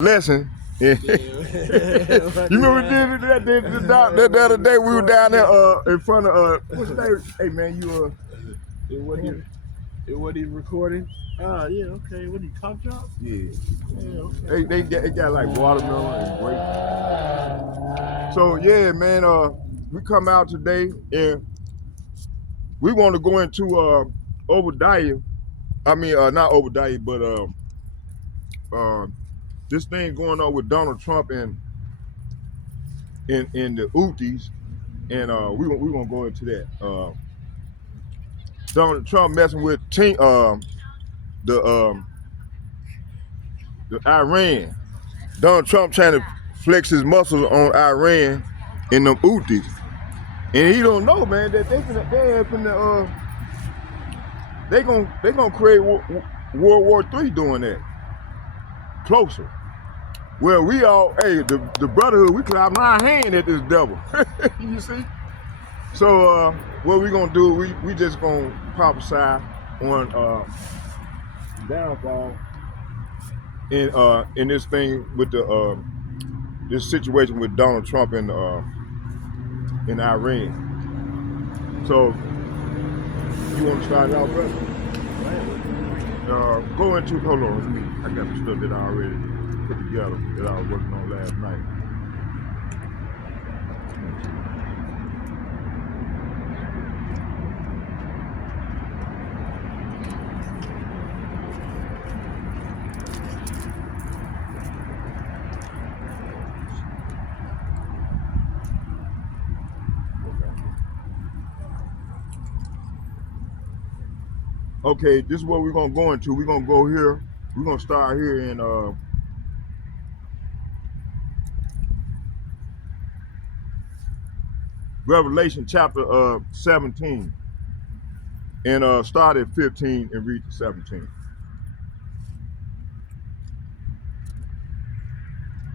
lesson. Yeah. You remember the other day we were down there in front of what's his name? Hey man, you It wasn't even recording. Yeah, okay. What do you cop drop? yeah. Yeah, okay. They got like watermelon and grapes. So yeah, man, we come out today and we want to go into Obadiah. I mean not Obadiah, but this thing going on with Donald Trump and in the Houthis, and we gonna go into that. Donald Trump messing with the Iran. Donald Trump trying to flex his muscles on Iran and them Houthis, and he don't know, man, that they gonna create World War III doing that closer. Well, we all, hey, the brotherhood, we clapping our hand at this devil. You see? So what we gonna do? We just gonna prophesy on downfall in this thing with the this situation with Donald Trump and in Iran. So you want to start it out, brother? Go into hold on. I got the stuff that I already put together that I was working on last night. Okay, this is what we're gonna go into. We're gonna go here. We're gonna start here in Revelation chapter 17, and start at 15 and read to 17.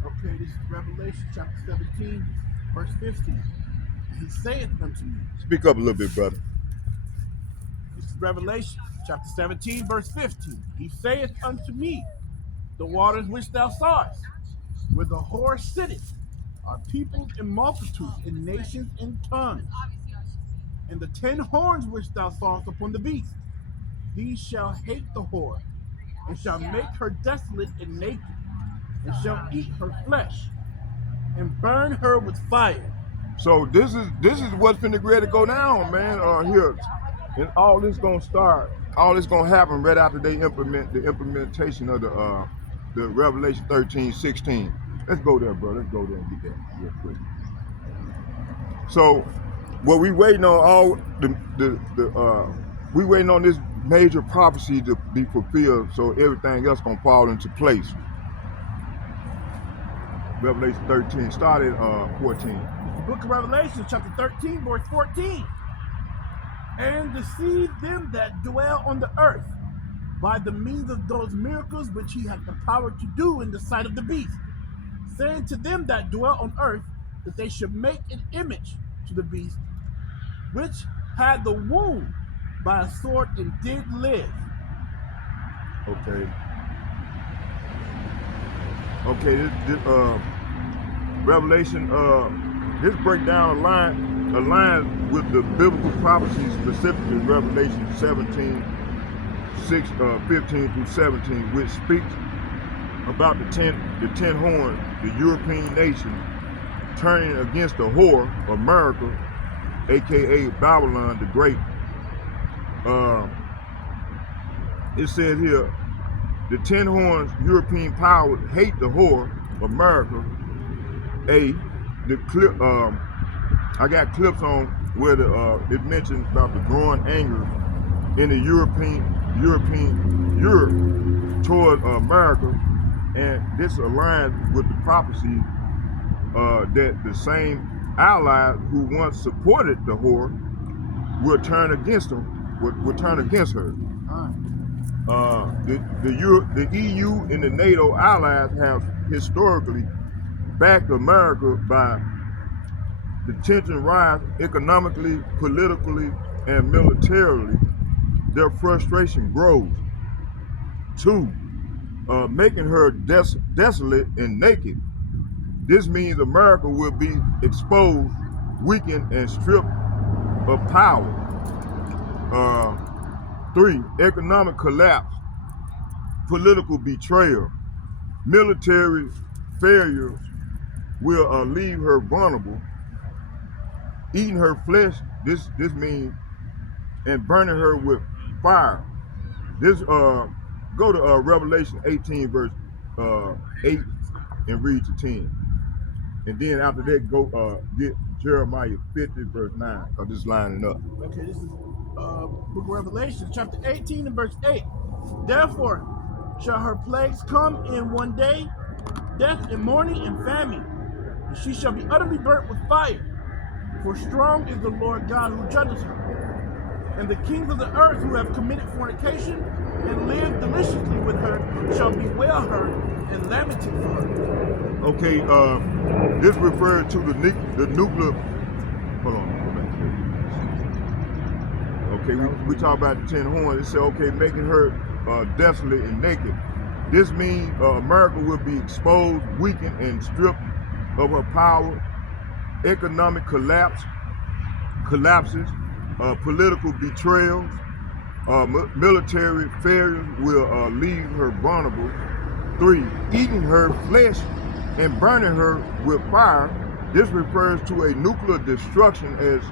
Okay, this is Revelation chapter 17, verse 15. He saith unto me. Speak up a little bit, brother. This is Revelation chapter 17, verse 15. He saith unto me, the waters which thou sawest, where the whore sitteth, are peoples and multitudes and nations and tongues. And the 10 horns which thou sawest upon the beast, these shall hate the whore, and shall make her desolate and naked, and shall eat her flesh, and burn her with fire. So this is what's finna get ready to go down, man. Here, and all this gonna start. All this gonna happen right after they implement the implementation of the Revelation 13, 16. Let's go there, bro. Let's go there and get that real quick. So, what we waiting on all we waiting on this major prophecy to be fulfilled, so everything else gonna fall into place. Revelation 13, started 14. The book of Revelation, chapter 13, verse 14. And deceive them that dwell on the earth by the means of those miracles which he had the power to do in the sight of the beast, saying to them that dwell on earth that they should make an image to the beast, which had the wound by a sword and did live. Okay. Okay, this Revelation, this breakdown aligns with the biblical prophecies, specifically Revelation 17, 15 through 17, which speaks about the 10 horns, the European nation turning against the whore, America, aka Babylon the Great. It says here, the 10 horns European powers hate the whore, America. The clip, I got clips on where it mentions about the growing anger in the Europe toward America, and this aligns with the prophecy that the same allies who once supported the whore will turn against them, will turn against her. The EU and the NATO allies have historically backed America by the tension rise economically, politically, and militarily. Their frustration grows. 2. making her desolate and naked. This means America will be exposed, weakened, and stripped of power. 3, economic collapse, political betrayal, military failures will leave her vulnerable. Eating her flesh, this means, and burning her with fire. This go to Revelation 18 verse 8 and read to 10. And then after that, go get Jeremiah 50 verse 9, because this is lining up. Okay, this is book of Revelation, chapter 18 and verse 8. Therefore shall her plagues come in one day, death and mourning and famine, and she shall be utterly burnt with fire. For strong is the Lord God who judges her. And the kings of the earth who have committed fornication and lived deliciously with her shall bewail her and lament for her. Okay, this refers to the nuclear. Hold on. Okay, we talk about the 10 horns. It said, okay, making her desolate and naked. This means America will be exposed, weakened, and stripped of her power. Economic collapses, political betrayals, military failures will leave her vulnerable. 3, eating her flesh and burning her with fire. This refers to a nuclear destruction as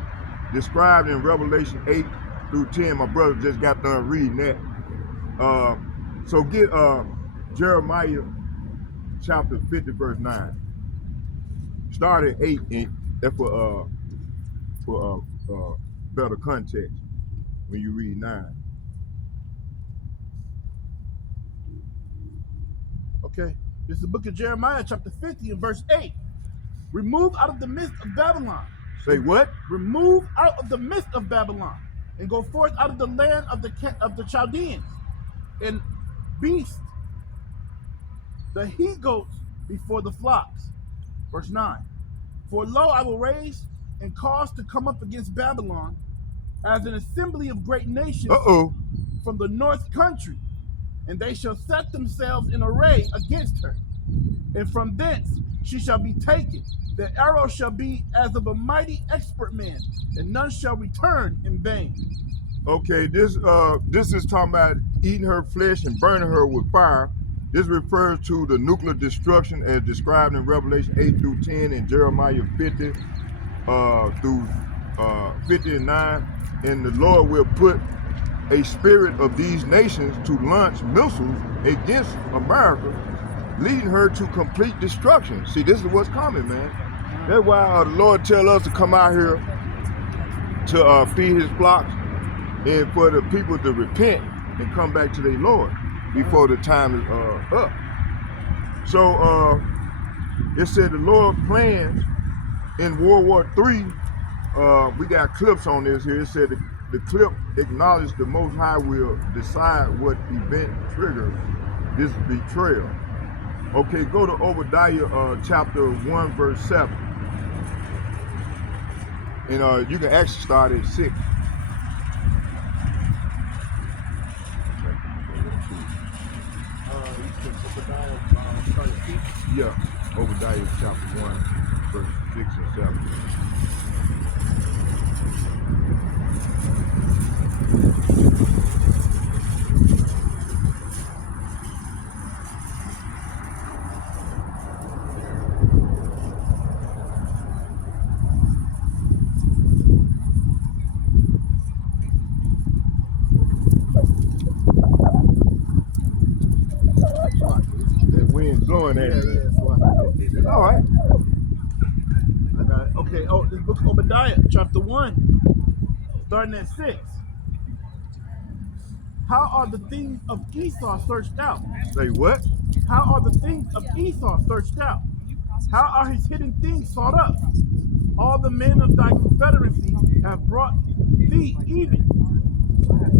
described in Revelation 8 through 10. My brother just got done reading that. So get Jeremiah chapter 50 verse 9. Start at 8 and that's for better context when you read 9. Okay, this is the book of Jeremiah, chapter 50 and verse 8. Remove out of the midst of Babylon. Say what? Remove out of the midst of Babylon, and go forth out of the land of the Chaldeans, and beast the he goats before the flocks. Verse 9. For lo, I will raise and cause to come up against Babylon as an assembly of great nations from the north country, and they shall set themselves in array against her. And from thence she shall be taken. The arrow shall be as of a mighty expert man, and none shall return in vain. Okay, this is talking about eating her flesh and burning her with fire. This refers to the nuclear destruction as described in Revelation 8 through 10 and Jeremiah 50 through 50 and 9. And the Lord will put a spirit of these nations to launch missiles against America, leading her to complete destruction. See, this is what's coming, man. That's why the Lord tell us to come out here to feed his flocks and for the people to repent and come back to their Lord before the time is up. So it said the Lord plans in World War III. We got clips on this here. It said the clip acknowledged the Most High will decide what event triggers this betrayal. Okay, go to Obadiah chapter 1 verse 7. And you can actually start at 6. Yeah, Obadiah chapter 1 verse 6 and 7. That wind blowing at it. All right. I got it. Okay, this book of Obadiah, chapter 1, starting at 6. How are the things of Esau searched out? Say what? How are the things of Esau searched out? How are his hidden things sought up? All the men of thy confederacy have brought thee even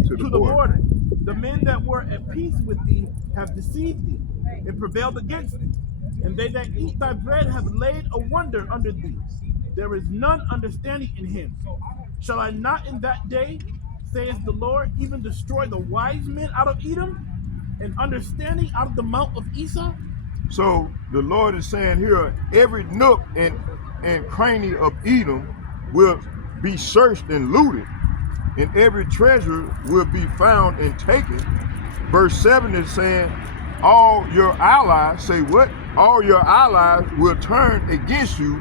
to the border. The men that were at peace with thee have deceived thee and prevailed against thee. And they that eat thy bread have laid a wonder under thee. There is none understanding in him. Shall I not in that day, saith the Lord, even destroy the wise men out of Edom, and understanding out of the mount of Esau? So the Lord is saying here, every nook and cranny of Edom will be searched and looted, and every treasure will be found and taken. Verse 7 is saying, all your allies, say what? All your allies will turn against you,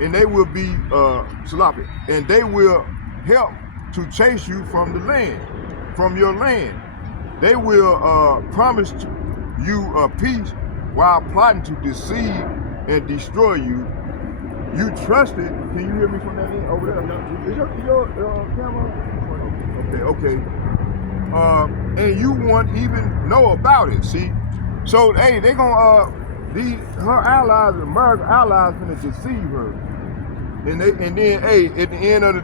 and they will be sloppy, and they will help to chase you from the land, from your land. They will promise you peace while plotting to deceive and destroy you. You trusted. Can you hear me from that end over there? Is your camera? Okay. And you won't even know about it. See, so hey, they gonna her allies, American allies, gonna deceive her, and then hey, at the end of the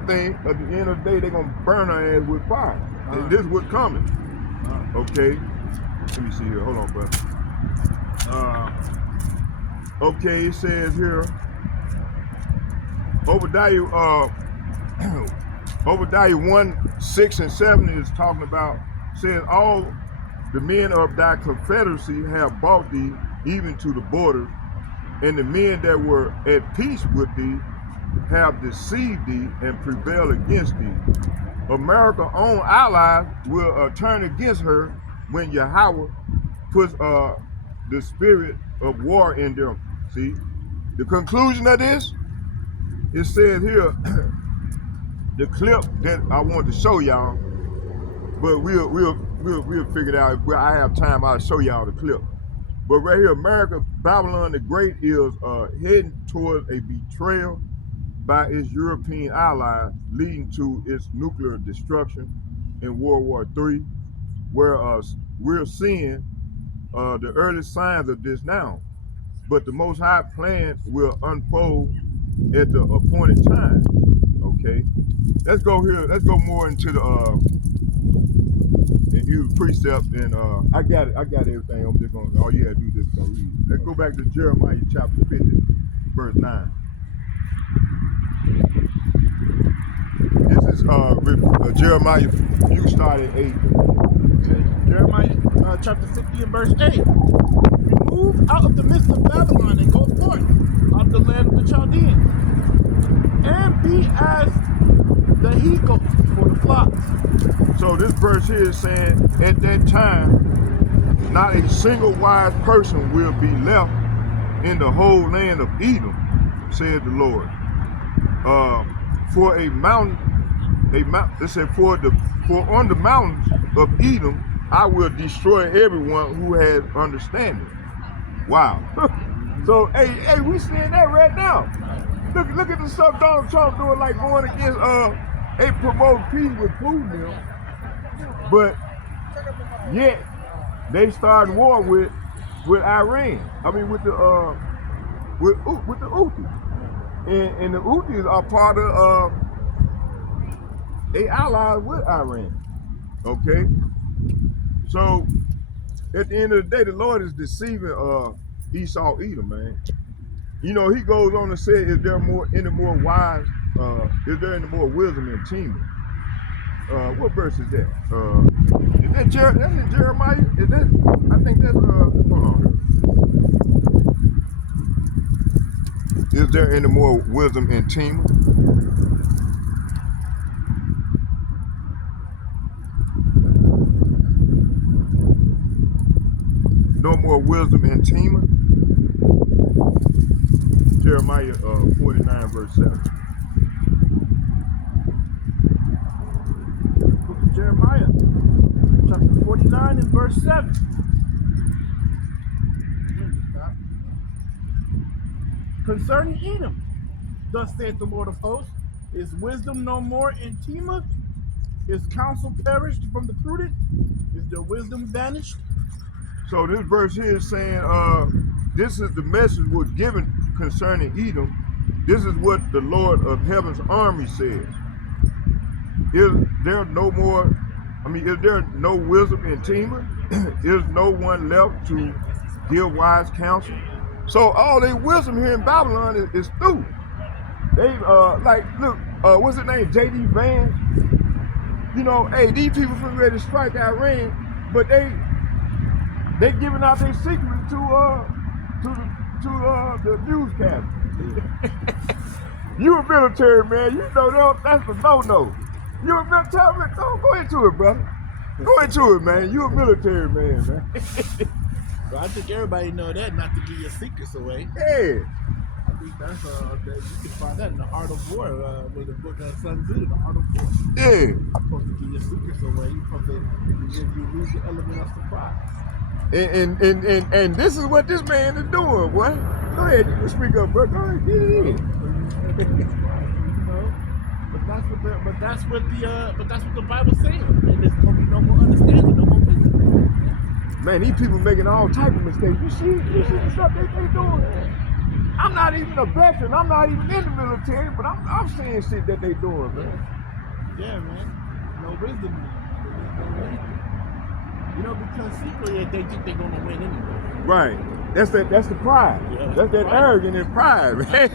day, they gonna burn her ass with fire. And this is what's coming. Okay. Let me see here. Hold on, brother. Okay, it says here, Obadiah 1, 6 and 7 is talking about, says, all the men of thy confederacy have bought thee even to the border, and the men that were at peace with thee have deceived thee and prevailed against thee. America's own allies will turn against her when Yahweh puts the spirit of war in them. See, the conclusion of this, it says here, the clip that I want to show y'all, but we'll figure it out. If I have time, I'll show y'all the clip. But right here, Babylon the Great is heading toward a betrayal by its European allies, leading to its nuclear destruction in World War III, where we're seeing the early signs of this now. But the Most High plan will unfold at the appointed time. Okay, let's go here. Let's go more into the precept, and I got everything. I'm just gonna, all you have to do is just gonna read. Let's go back to Jeremiah chapter 50, verse 9. This is Jeremiah. You started 8. Okay. Jeremiah chapter 50 and verse 8. Remove out of the midst of Babylon and go forth out of the land of the Chaldeans, and be as the he-goat for the flocks. So this verse here is saying, at that time, not a single wise person will be left in the whole land of Edom, said the Lord. For it said, for on the mountains of Edom, I will destroy everyone who has understanding. Wow. So hey, we seeing that right now. Look at the stuff Donald Trump doing, like going against they promote peace with Putin, but yet they started war with Iran. I mean with the Houthis, and the Houthis are part of they allies with Iran. Okay, so at the end of the day, the Lord is deceiving Esau Edom, man. You know, he goes on to say, is there any more wise? Is there any more wisdom in Tema? What verse is that? Is that Jeremiah? Is that? I think that's hold on here. Is there any more wisdom in Tema? No more wisdom in Tema? Jeremiah 49 verse 7. Book of Jeremiah, chapter 49 and verse 7. Concerning Edom, thus saith the Lord of hosts, is wisdom no more in Tema? Is counsel perished from the prudent? Is their wisdom vanished? So this verse here is saying, this is the message was given concerning Edom. This is what the Lord of Heaven's army says. Is there no more, is there no wisdom in Tema? Is no one left to give wise counsel? So all their wisdom here in Babylon is through. They look, what's his name? J.D. Vance. You know, hey, these people from ready to strike Iran, but they They giving out their secrets to the newscast. You a military man, you know that's a no-no. You a military man, go into it, brother. Go into it, man. You a military man, man. So I think everybody know that, not to give your secrets away. Yeah. I think that's that you can find that in the Art of War, with the book of Sun Tzu, the Art of War. Yeah. You're supposed to give your secrets away. You're supposed to you lose the element of surprise. And this is what this man is doing, boy. Go ahead, you can speak up, bro. Go ahead, get it in. But that's what the Bible's saying. And there's gonna be no more understanding, no more wisdom. Man, these people making all type of mistakes. You see the stuff they doing. I'm not even a veteran. I'm not even in the military, but I'm seeing shit that they doing, man. Yeah, man. No wisdom. You know, because secretly they think they're gonna win anyway. Right. That's the pride. Yeah, that's that pride. arrogance and pride, man.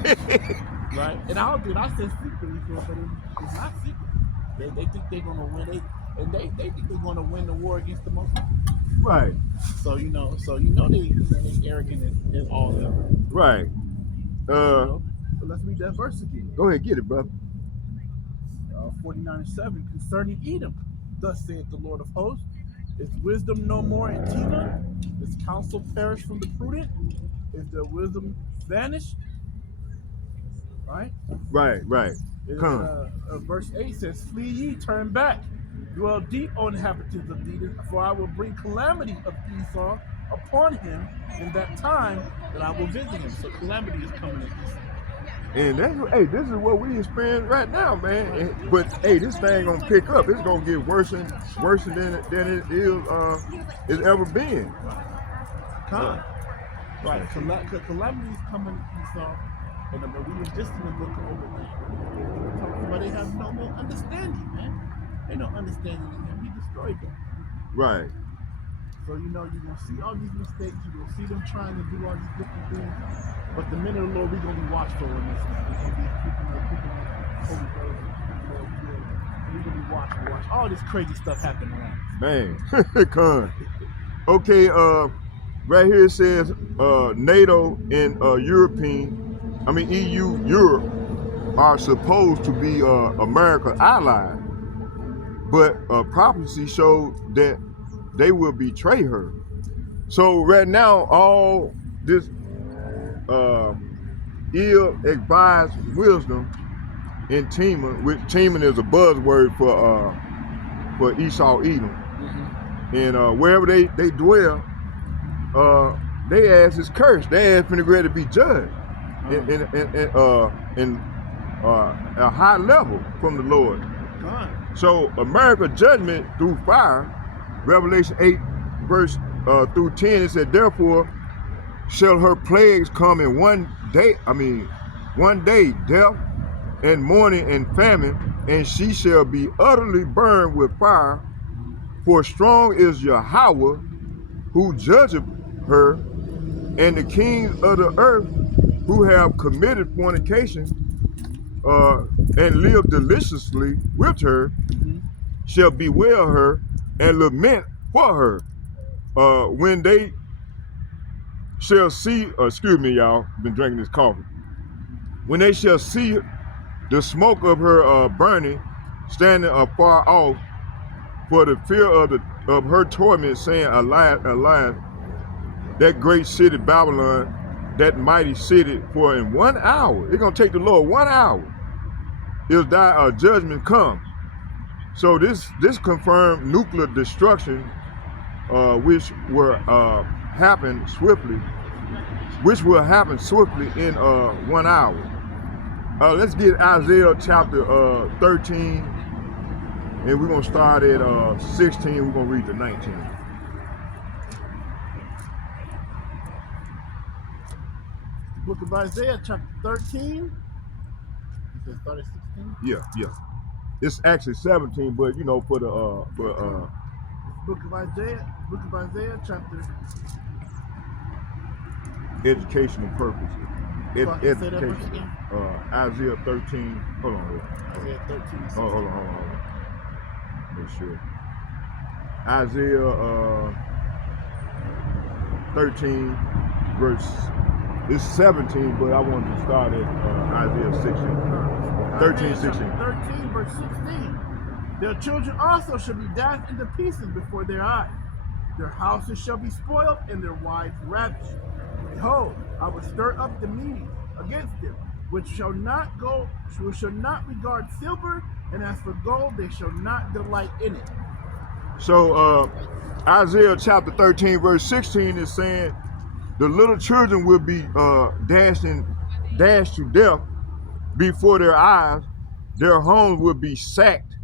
Right. And I don't think I said secretly, but it's not secret. They think they're gonna win. They think they're gonna win the war against the Muslims. Right. So you know they arrogant in all of them. Right. But let's read that verse again. Go ahead, get it, brother. 49:7 concerning Edom, thus saith the Lord of hosts, is wisdom no more in Tema? Is counsel perished from the prudent? Is their wisdom vanished? Right? Right. Come. Verse 8 says, flee ye, turn back, dwell deep, O inhabitants of Edom, for I will bring calamity of Esau upon him in that time that I will visit him. So calamity is coming at Esau. And this is what we experience right now, man. But this thing gonna pick up. It's gonna get worse than it is ever been. Right. Calamity is coming at Esau, and we was just in the book of Obadiah. But they have no more understanding, man. They don't understanding in him. He destroyed them. Right. So you're gonna see all these mistakes. You're gonna see them trying to do all these different things. But the minute of the Lord, we're gonna be watchful in this. We're gonna be keeping holy days. We're gonna be watchful. Watch all this crazy stuff happen around us. Man, con. Okay, right here it says NATO and EU, Europe are supposed to be America allies, but prophecy showed that they will betray her. So right now, all this ill-advised wisdom in Tema, which Tema is a buzzword for Esau, Edom, and wherever they dwell, they ass is cursed. They ass finna ready to be judged in a high level from the Lord. So America judgment through fire. Revelation 8 verse through 10, it said, therefore shall her plagues come in one day, death and mourning and famine, and she shall be utterly burned with fire. For strong is YAHAHWAH who judgeth her, and the kings of the earth who have committed fornication and live deliciously with her shall bewail her and lament for her when they shall see, excuse me y'all, been drinking this coffee, when they shall see the smoke of her burning, standing afar off, for the fear of her torment, saying, alive, that great city Babylon, that mighty city, for in 1 hour, it's gonna take the Lord 1 hour, is thy judgment come. So this confirmed nuclear destruction, which will happen swiftly in 1 hour. Let's get Isaiah chapter 13, and we're gonna start at 16. We're gonna read to 19. The book of Isaiah, chapter 13. You said start at 16? Yeah. It's actually 17, but you know, for the Book of Isaiah, chapter educational purposes. Education. Isaiah 13. Hold on. Isaiah 13. Hold on. Make sure. Isaiah 13, verse, it's 17, but I wanted to start at Isaiah 16. 13, 16. 13, verse 16. Their children also shall be dashed into pieces before their eyes. Their houses shall be spoiled, and their wives ravished. Behold, I will stir up the Medes against them, which shall not regard silver, and as for gold, they shall not delight in it. So Isaiah chapter 13, verse 16 is saying the little children will be dashed to death before their eyes. Their homes will be sacked,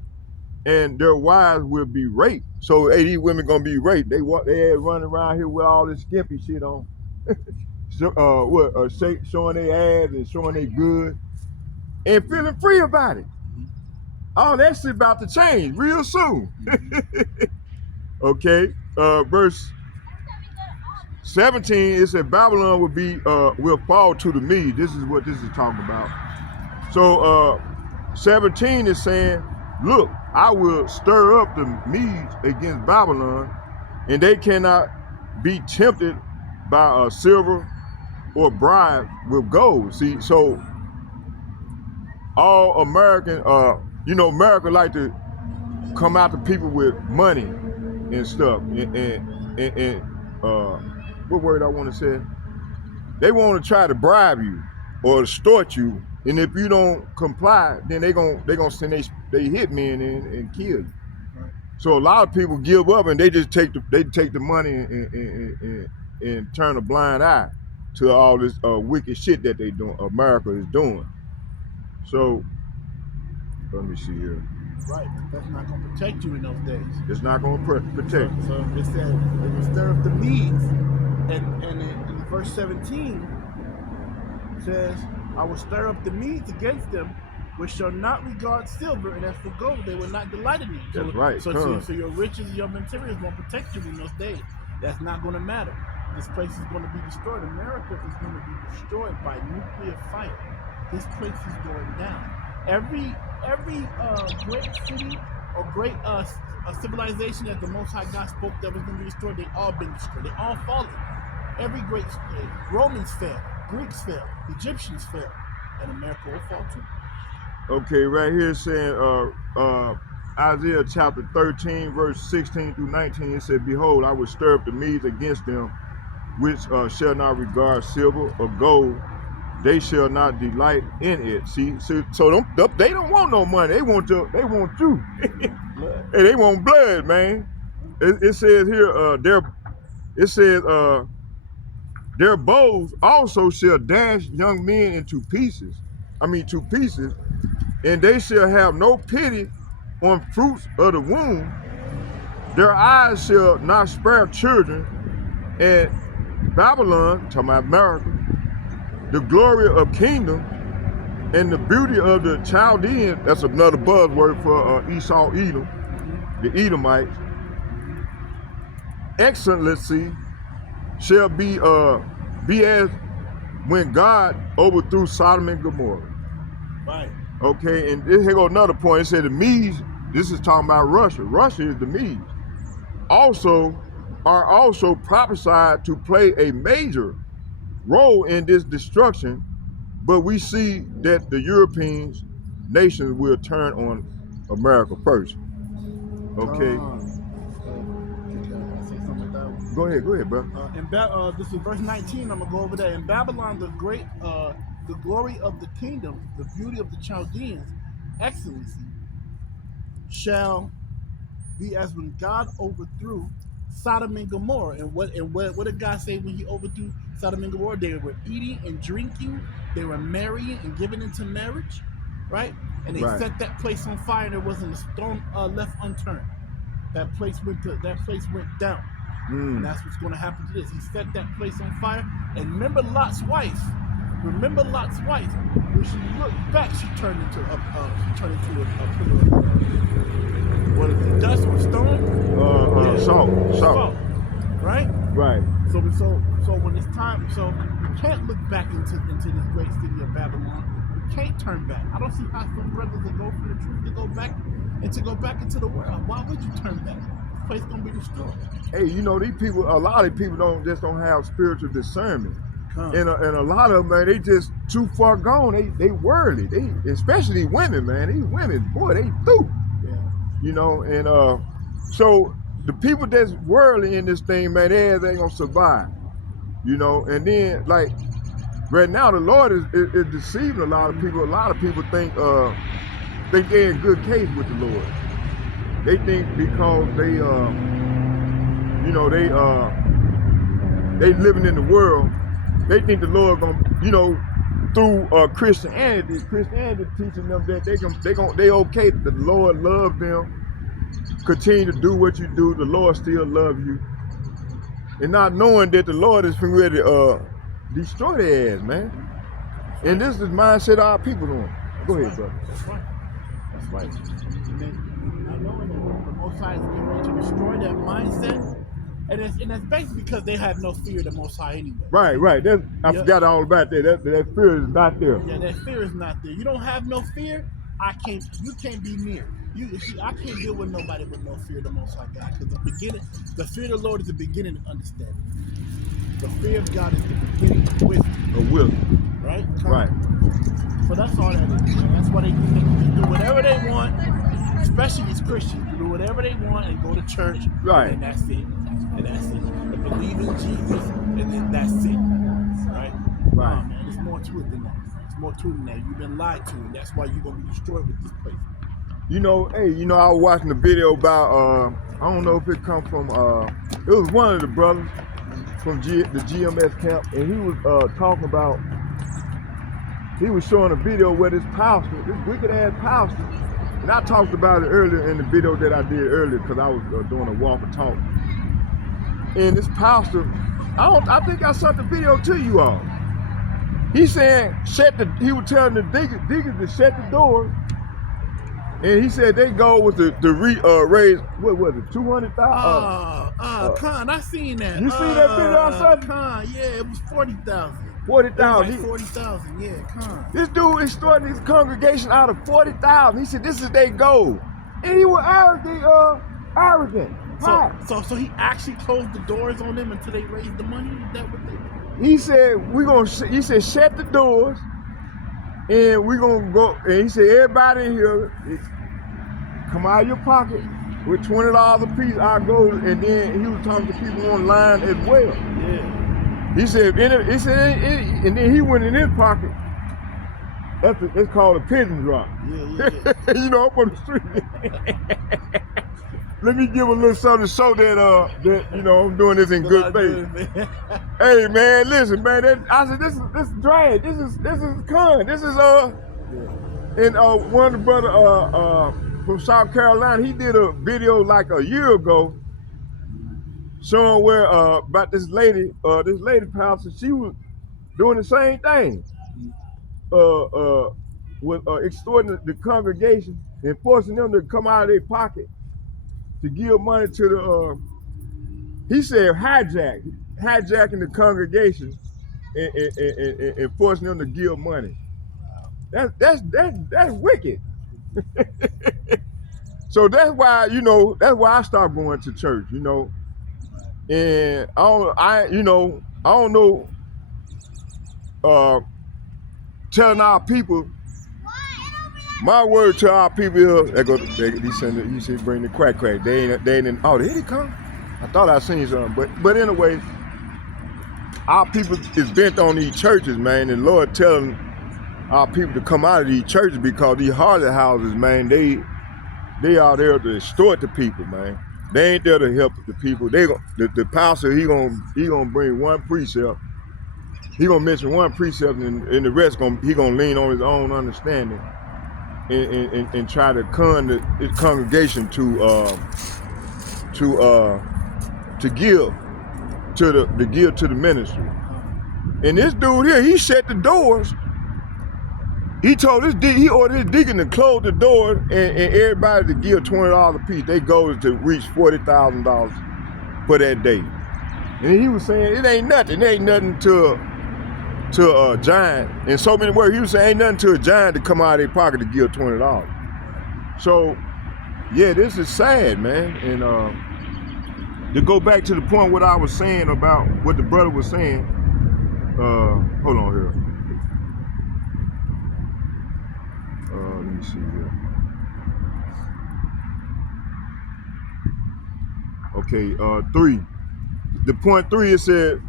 and their wives will be raped. So these women gonna be raped. They running around here with all this skimpy shit on, showing their ass and showing their good, and feeling free about it. All that shit about to change real soon. Okay, verse 17, it said Babylon will fall to the Medes. This is what this is talking about. So 17 is saying, look, I will stir up the Medes against Babylon, and they cannot be tempted by silver or bribed with gold. See, so all American, America like to come out to people with money and stuff, and what word I want to say? They want to try to bribe you or extort you, and if you don't comply, then they gonna send they hitmen in and kill you. Right. So a lot of people give up and they just take the money and turn a blind eye to all this wicked shit that America is doing. So let me see here. Right, that's not going to protect you in those days. It's not going to protect. So it said they will stir up the Medes, and in verse 17 says, I will stir up the Medes against them, which shall not regard silver, and as for gold, they will not delight in it. That's right. So your riches, your materials won't protect you in those days. That's not going to matter. This place is going to be destroyed. America is going to be destroyed by nuclear fire. This place is going down. Every great city or great civilization that the Most High God spoke that was going to be destroyed, they all been destroyed. They all fallen. Every great Romans fell, Greeks fell, Egyptians fell, and America will fall too. Okay, right here it's saying Isaiah chapter 13, verse 16 through 19. It said, "Behold, I will stir up the Medes against them, which shall not regard silver or gold. They shall not delight in it." See, so they don't want no money. They want you. And they want blood, man. It says here, their bows also shall dash young men into pieces. To pieces, and they shall have no pity on fruits of the womb. Their eyes shall not spare children, and Babylon, talking about America, the glory of kingdom and the beauty of the Chaldeans, that's another buzzword for Esau, Edom, the Edomites, excellency shall be as when God overthrew Sodom and Gomorrah. Right. Okay, and here goes another point. It said the Medes, this is talking about Russia. Russia is the Medes. Are also prophesied to play a major role in this destruction, but we see that the European nations will turn on America first. Okay. Go ahead, bro. This is verse 19. I'm gonna go over that. In Babylon, the glory of the kingdom, the beauty of the Chaldeans, excellency, shall be as when God overthrew Sodom and Gomorrah. And what did God say when He overthrew Sodom and Gomorrah? They were eating and drinking, they were marrying and giving into marriage, right? And they set that place on fire, and there wasn't a stone left unturned. That place went down. And that's what's going to happen to this. He set that place on fire. And remember Lot's wife. When she looked back, she turned into a pillar of what is it, dust or stone? Salt. Right? Right. So when it's time, so we can't look back into this great city of Babylon. We can't turn back. I don't see how some brothers that go from the truth to go back into the world. Why would you turn back? place gonna be destroyed. Hey, you know, these people, a lot of people don't have spiritual discernment. Come. And a lot of them, man, they just too far gone. They worldly. They, especially women, man. These women, boy, they through. Yeah. You know, and so the people that's worldly in this thing, man, they ain't gonna survive. You know, and then like right now, the Lord is deceiving a lot of people. A lot of people think they're in good case with the Lord. They think because they you know, they living in the world, they think the Lord gonna, you know, through Christianity teaching them that they okay, that the Lord love them, continue to do what you do, the Lord still love you, and not knowing that the Lord is ready to destroy their ass, man. And this is the mindset our people doing. Go ahead, brother. That's right. That's right. And then I know that the Most High is getting ready to destroy that mindset. And that's basically because they have no fear of the Most High anyway. Right. I forgot all about that. That fear is not there. Yeah, that fear is not there. You don't have no fear, you can't be near. You see, I can't deal with nobody with no fear of the Most High God. Because the fear of the Lord is the beginning of understanding. The fear of God is the beginning of wisdom. Of wisdom. Right? Right. So that's all that is. And that's why they can do whatever they want, especially as Christians. Do whatever they want and go to church. Right. And that's it. And that's it. And believe in Jesus, and then that's it. Right? Right. Man, there's more to it than that. There's more to it than that. You've been lied to, and that's why you're gonna be destroyed with this place. You know, hey, you know, I was watching a video about I don't know if it come from it was one of the brothers from the GMS camp, and he was talking about, he was showing a video where this pastor, this wicked ass pastor, and I talked about it earlier in the video that I did earlier because I was doing a walk and talk. And this pastor, I think I sent the video to you all. He said, he was telling the deacons to shut the door. And he said they go with the raise, what was it, 200,000? Con, I seen that. You seen that video I sent? Con, yeah, it was 40,000. 40,000. Like 40,000, yeah, con. This dude is starting his congregation out of 40,000. He said this is their goal. And he was arrogant. So he actually closed the doors on them until they raised the money? Is that what they did? He said, he said, shut the doors and we're gonna go. And he said, everybody in here, come out of your pocket with $20 a piece, I'll go. And then he was talking to people online as well. Yeah. He said, and then he went in his pocket. It's called a pigeon drop. Yeah. You know, up on the street. Let me give a little something to show that you know, I'm doing this in good faith. Hey man, listen, man. I said this is drag. This is con. This is and one of the brother from South Carolina, he did a video like a year ago showing where about this lady pastor, she was doing the same thing. With extorting the congregation and forcing them to come out of their pocket to give money to the, he said hijacking the congregation and forcing them to give money. That's wicked. So that's why, you know, that's why I stopped going to church, you know. And I don't know, telling our people, my word to our people is, he said bring the crack. They ain't, oh, here they come. I thought I seen something, but anyway, our people is bent on these churches, man, and Lord telling our people to come out of these churches because these harlot houses, man, they are there to extort the people, man. They ain't there to help the people. The pastor, he gonna bring one precept. He gonna mention one precept, and the rest he gonna lean on his own understanding and try to con the congregation to give to the ministry. And this dude here, he shut the doors. He ordered his deacon to close the door and everybody to give $20 a piece. They goal is to reach $40,000 for that day. And he was saying it ain't nothing. It ain't nothing to a giant. In so many words, he was saying ain't nothing to a giant to come out of their pocket to give $20. So, yeah, this is sad, man. And to go back to the point what I was saying about what the brother was saying. Hold on here. Let me see here. Okay, 3. The point 3, it said,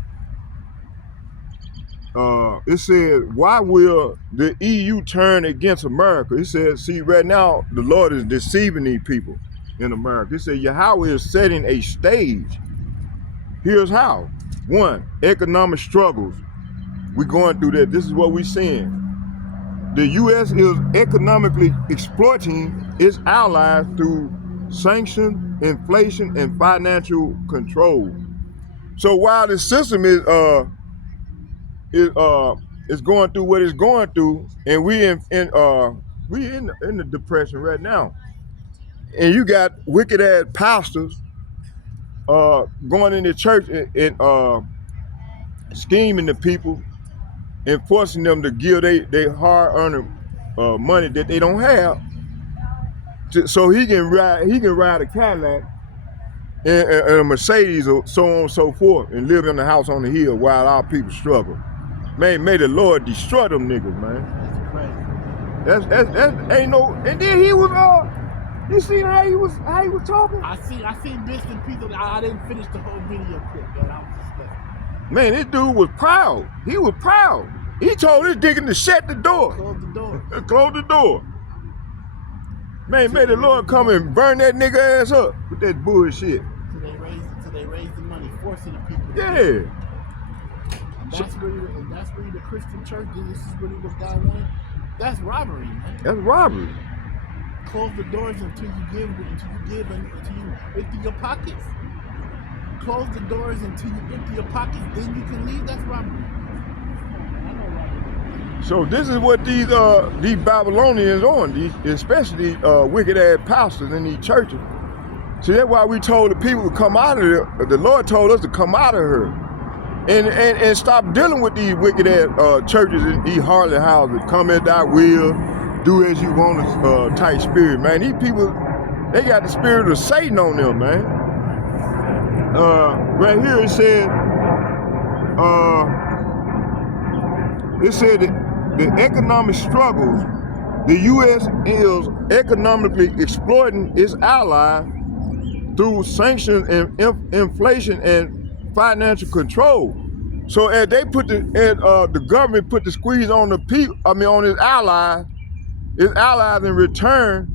why will the EU turn against America? It said, see, right now, the Lord is deceiving these people in America. It said, Yahweh is setting a stage. Here's how. 1, economic struggles. We're going through that. This is what we're seeing. The U.S. is economically exploiting its allies through sanctions, inflation, and financial control. So while the system is going through what it's going through, and we in the depression right now, and you got wicked ass pastors going into church and scheming the people and forcing them to give they hard-earned money that they don't have, so he can ride a Cadillac and a Mercedes or so on and so forth, and live in the house on the hill while our people struggle. Man, may the Lord destroy them niggas, man. That's crazy. That ain't no. And then he was you seen how he was talking? I seen bits and pieces. I didn't finish the whole video clip, man. I was disgusted. Man, this dude was proud. He was proud. He told this nigga to shut the door. Close the door. Close the door. Man, may the Lord come and burn that nigga ass up with that bullshit. So they raise the money, forcing the people. Yeah. And that's really the Christian church. This is really what's going on. That's robbery, man. That's robbery. Close the doors until you give until you empty your pockets. Close the doors until you empty your pockets, then you can leave. That's robbery. I know robbery. So this is what these Babylonians on, especially wicked ass pastors in these churches. See, that's why we told the people to come out of there. The Lord told us to come out of her and stop dealing with these wicked ass churches and these harlot houses. Come at thy will, do as you want, type spirit, man. These people, they got the spirit of Satan on them, man. Right here it said that the economic struggles, the U.S. is economically exploiting its allies through sanctions and inflation and financial control. So as they put the government put the squeeze on the people, on his allies in return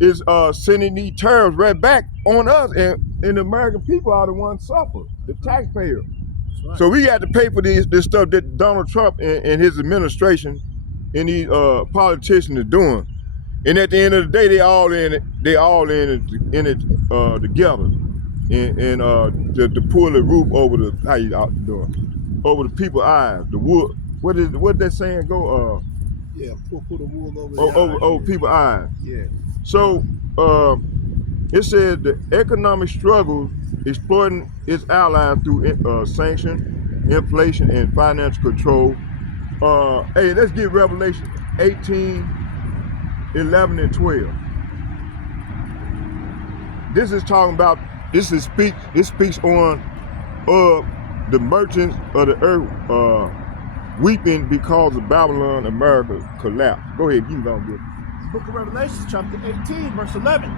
is sending these tariffs right back on us, and the American people are the ones suffer, the taxpayer. Right. So we got to pay for this stuff that Donald Trump and his administration and these politicians are doing. And at the end of the day, they all in it together, and to pull the roof over the over the people's eyes. The wood. What that saying go? Yeah, pull the wool over people's eyes. Yeah. So it said the economic struggles exploiting its allies through sanctions, inflation, and financial control. Hey, let's get Revelation 18:11 and 12. This is talking about. This speaks on the merchants of the earth weeping because of Babylon, America collapsed. Go ahead, keep on good. Book of Revelation, chapter 18, verse 11.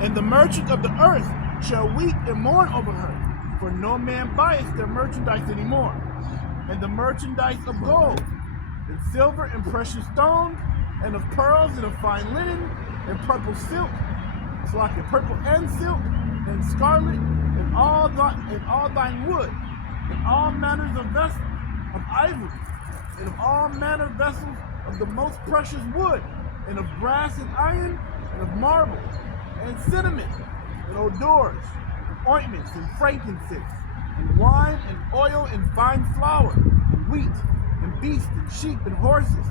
And the merchants of the earth shall weep and mourn over her, for no man buyeth their merchandise anymore. And the merchandise of gold, and silver, and precious stones, and of pearls, and of fine linen, and purple silk, it's like purple and silk, and scarlet, and all thine wood, and all manners of vessels of ivory, and of all manner of vessels of the most precious wood, and of brass and iron, and of marble, and cinnamon, and odors, and ointments, and frankincense, and wine, and oil, and fine flour, and wheat, and beasts, and sheep, and horses,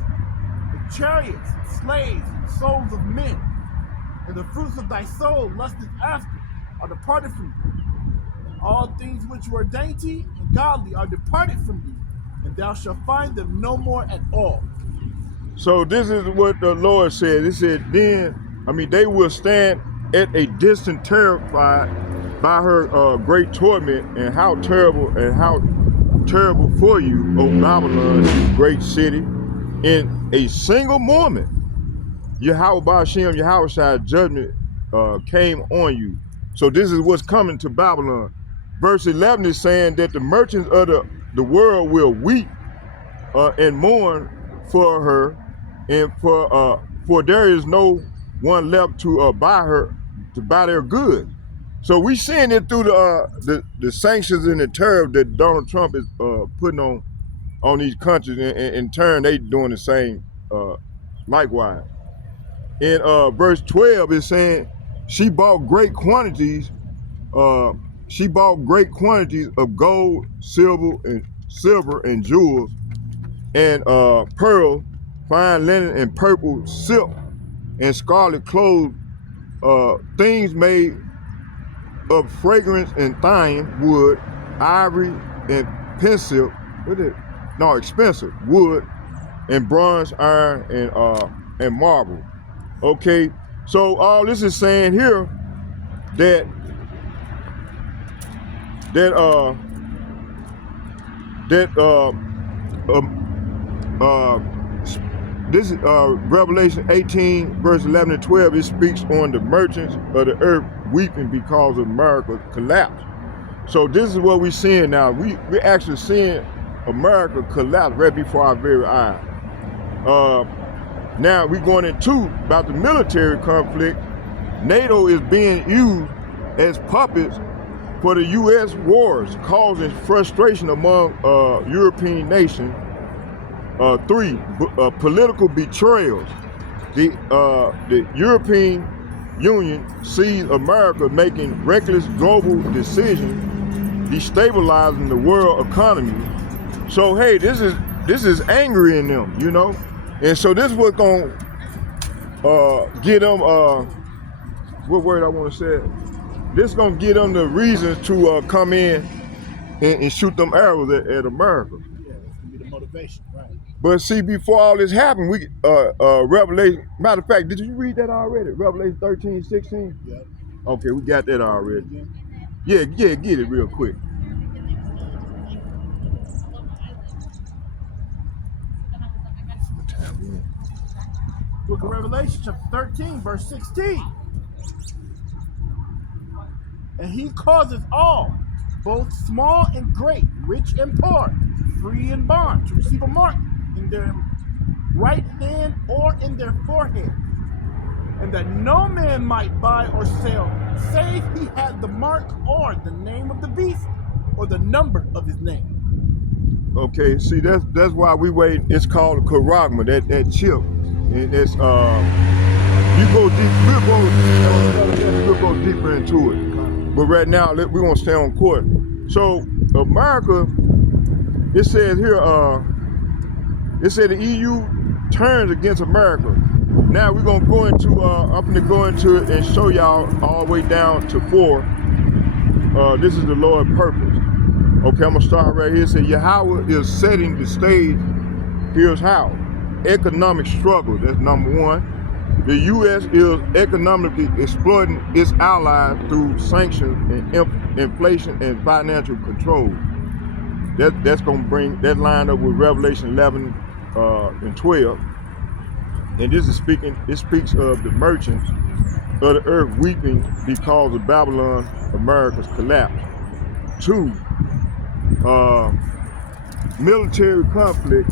and chariots, and slaves, and souls of men. And the fruits of thy soul lusteth after are departed from thee. And all things which were dainty and godly are departed from thee, and thou shalt find them no more at all. So this is what the Lord said. He said, they will stand at a distance terrified by her great torment, and how terrible for you, O Babylon, you great city. In a single moment, YAHAHWAH Hashem, Yahweh judgment came on you. So this is what's coming to Babylon. Verse 11 is saying that the merchants of the world will weep and mourn for her, and for there is no one left to buy their goods. So we seeing it through the sanctions and the tariff that Donald Trump is putting on these countries, and in turn they doing the same likewise. In verse 12 it's saying she bought great quantities of gold, silver and jewels, and pearl, fine linen, and purple silk, and scarlet clothes, things made of fragrance and thyme wood, ivory and pencil, expensive wood, and bronze, iron, and marble. Okay, so all this is saying here that this is Revelation 18 verse 11 and 12. It speaks on the merchants of the earth weeping because of America's collapse. So this is what we're seeing now. We're actually seeing America collapse right before our very eyes. Now we're going into about the military conflict. NATO is being used as puppets for the U.S. wars, causing frustration among European nations. 3, political betrayals. The European Union sees America making reckless global decisions, destabilizing the world economy. So hey, this is angry in them, you know, and so this is what's gonna get them. What word I want to say? This is gonna give them the reasons to come in and shoot them arrows at America. Yeah, that's gonna be the motivation, right? But see, before all this happened, we Revelation. Matter of fact, did you read that already? Revelation 13, 16? Yeah. Okay, we got that already. Yeah, get it real quick. Book of Revelation, chapter 13, verse 16. And he causes all, both small and great, rich and poor, free and bond, to receive a mark in their right hand or in their forehead, and that no man might buy or sell, save he had the mark or the name of the beast or the number of his name. Okay, see, that's why we wait. It's called a charagma, that chip, and it's you go deep. We'll go deeper into it. But right now, we're gonna stay on court. So America, it says here, it said the EU turns against America. Now we're gonna go into, I'm gonna go into it and show y'all all the way down to 4. This is the Lord's purpose. Okay, I'm gonna start right here. It says YAHAHWAH is setting the stage. Here's how. Economic struggle, that's number 1. The U.S. is economically exploiting its allies through sanctions and inflation and financial control. That's going to bring that line up with Revelation 11 and 12. And this is it speaks of the merchants of the earth weeping because of Babylon, America's collapse. 2, military conflict.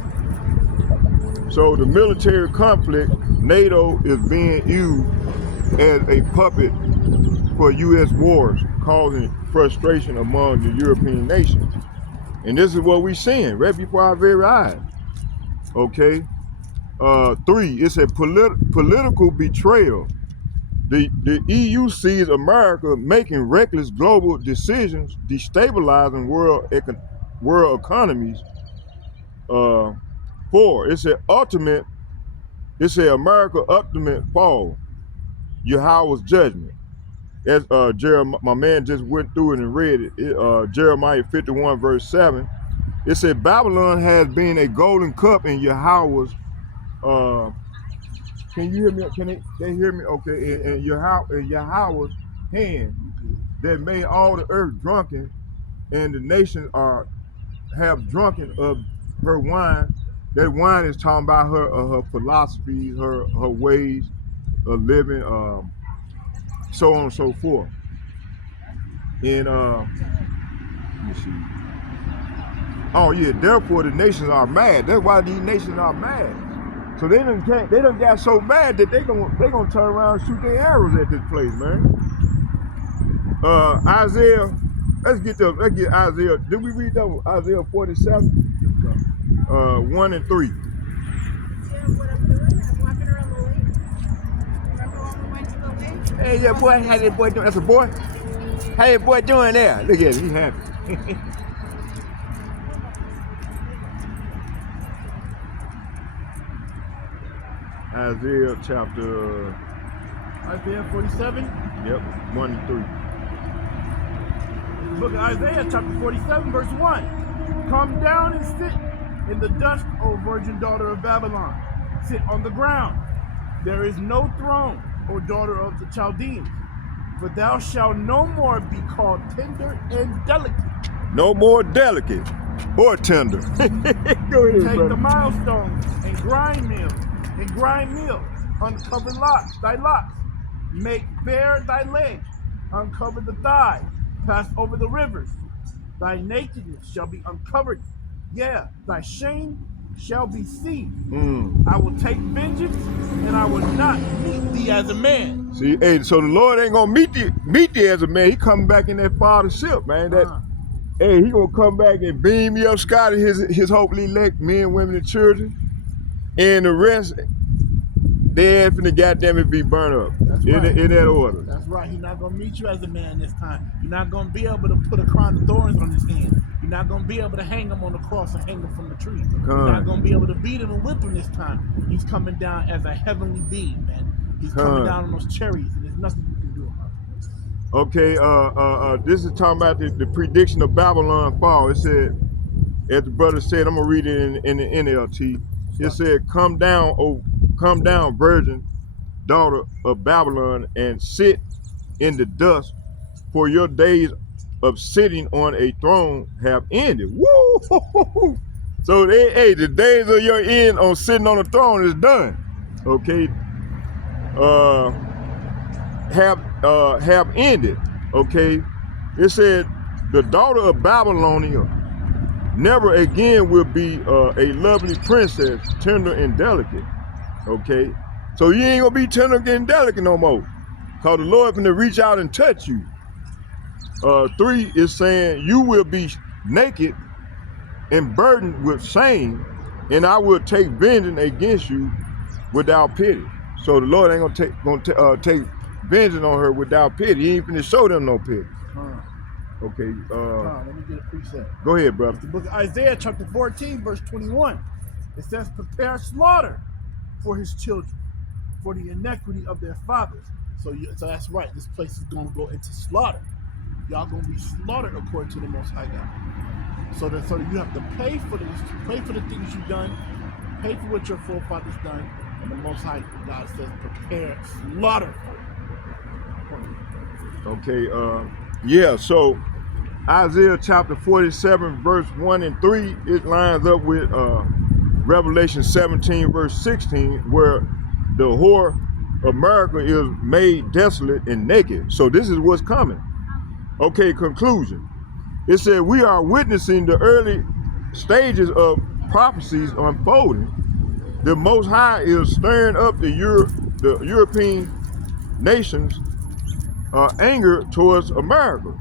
So the military conflict, NATO is being used as a puppet for U.S. wars, causing frustration among the European nations. And this is what we're seeing right before our very eyes. Okay. 3, it's a political betrayal. The EU sees America making reckless global decisions, destabilizing world economies. 4, it's America ultimate fall, YAHAHWAH's judgment. As Jeremiah, my man just went through it and read it. Jeremiah 51 verse 7. It said Babylon has been a golden cup in YAHAHWAH's. Can you hear me? Can they hear me? Okay, in YAHAHWAH's hand. that made all the earth drunken, and the nations have drunken of her wine. That wine is talking about her philosophies, her ways of living, so on and so forth. And let me see. Oh yeah, therefore the nations are mad. That's why these nations are mad. So they done got so mad that they gonna turn around and shoot their arrows at this place, man. Isaiah, let's get Isaiah. Did we read that one? Isaiah 47? 1 and 3. Hey, yeah, boy, how that boy doing? That's a boy. How that boy doing there? Look at him, he happy. Isaiah chapter. Isaiah 47. Yep, 1 and 3. The book of Isaiah chapter 47 verse 1. Come down and sit in the dust, O virgin daughter of Babylon. Sit on the ground. There is no throne, O daughter of the Chaldeans. For thou shalt no more be called tender and delicate. No more delicate or tender. Go ahead, Take brother. the milestones and grind meal, uncover thy locks, make bare thy legs, uncover the thigh, pass over the rivers. Thy nakedness shall be uncovered, yeah, thy shame shall be seen. I will take vengeance, and I will not meet thee as a man. See, hey, so the Lord ain't gonna meet thee as a man. He coming back in that father's ship, man. Hey, he gonna come back and beam you up, Scotty, his hopefully elect men, women, and children, and the rest. They ain't finna goddamn it be burned up. That's right. In that order. That's right. He's not gonna meet you as a man this time. You're not gonna be able to put a crown of thorns on his hand. You're not gonna be able to hang him on the cross and hang him from the tree. You're not gonna be able to beat him and whip him this time. He's coming down as a heavenly being, man. He's coming down on those chariots, and there's nothing you can do about it. Okay, this is talking about the prediction of Babylon fall. It said, as the brother said, I'm gonna read it in the NLT. It said, come down, virgin daughter of Babylon, and sit in the dust, for your days of sitting on a throne have ended. Woo! So the days of your end on sitting on the throne is done. Okay. Have ended. Okay. It said the daughter of Babylonia never again will be a lovely princess, tender and delicate. Okay. So you ain't gonna be tender and delicate no more. Cause the Lord gonna reach out and touch you. 3 is saying you will be naked and burdened with shame, and I will take vengeance against you without pity. So the Lord ain't gonna take vengeance on her without pity. He ain't finna show them no pity. Okay. Let me get a precept. Go ahead, brother. The book of Isaiah chapter 14 verse 21. It says, prepare slaughter for his children, for the iniquity of their fathers. So that's right. This place is going to go into slaughter. Y'all going to be slaughtered according to the Most High God. So that you have to pay for the things you've done, pay for what your forefathers done, and the Most High God says, prepare slaughter for it. Okay. Yeah. So Isaiah chapter 47 verse 1 and 3, it lines up with Revelation 17 verse 16, where the whore America is made desolate and naked. So this is what's coming. Okay, conclusion. It said we are witnessing the early stages of prophecies unfolding. The Most High is stirring up the European nations' anger towards America,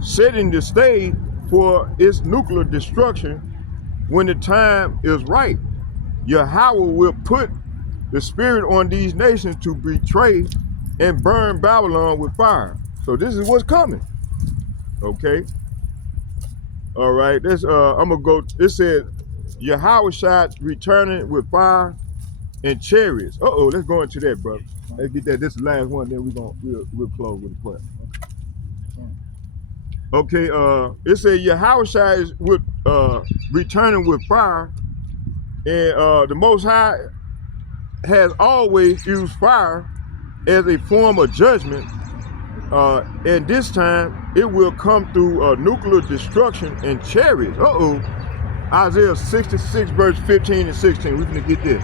setting the stage for its nuclear destruction when the time is right. YAHAHWAH will put the spirit on these nations to betray and burn Babylon with fire. So this is what's coming. Okay. All right. This I'm gonna go. It said YAHAHWAH returning with fire and chariots. Let's go into that, brother. Let's get that. This is the last one. Then we'll close with a prayer. Okay. It said YAHAHWAH is returning with fire, and the Most High has always used fire as a form of judgment And this time it will come through nuclear destruction and chariots. Isaiah 66 verse 15 and 16. We're gonna get this.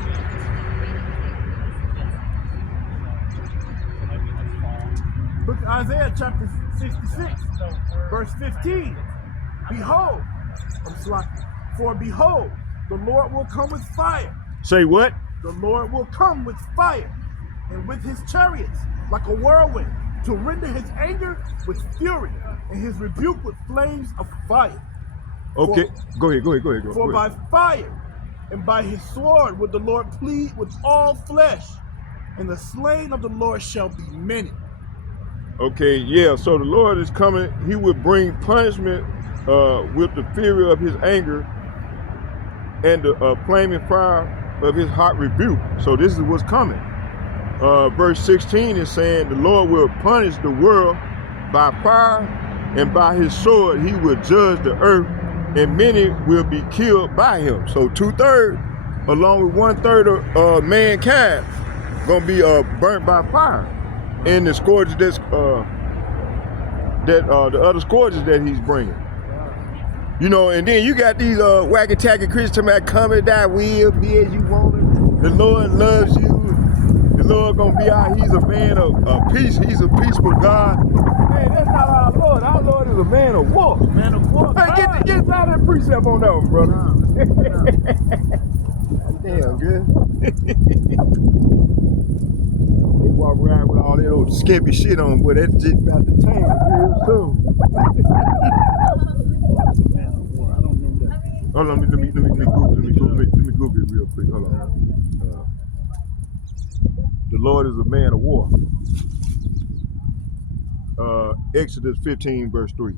Book of Isaiah chapter 66, verse 15. Behold, for behold, the Lord will come with fire. Say what? The Lord will come with fire, and with his chariots like a whirlwind, to render his anger with fury, and his rebuke with flames of fire. Okay, go ahead. For by fire and by his sword would the Lord plead with all flesh, and the slain of the Lord shall be many. Okay, yeah, so the Lord is coming. He will bring punishment with the fury of his anger and the flaming fire of his hot rebuke. So this is what's coming. Verse 16 is saying the Lord will punish the world by fire, and by his sword he will judge the earth, and many will be killed by him. So 2/3 along with 1/3 of mankind gonna be burnt by fire, and the scourges that's the other scourges that he's bringing. You know, and then you got these wacky tacky Christians that come and die will be as you want it. The Lord loves you. The Lord gonna be out. He's a man of peace. He's a peaceful God. Man, that's not our Lord. Our Lord is a man of war. Man of war. Hey, get out of that precept on that one, brother. Damn good. They walk around with all that old skimpy shit on, boy. That's just about to change real soon. Hold on, let me Google it real quick. Hold on. The Lord is a man of war. Exodus 15 verse 3.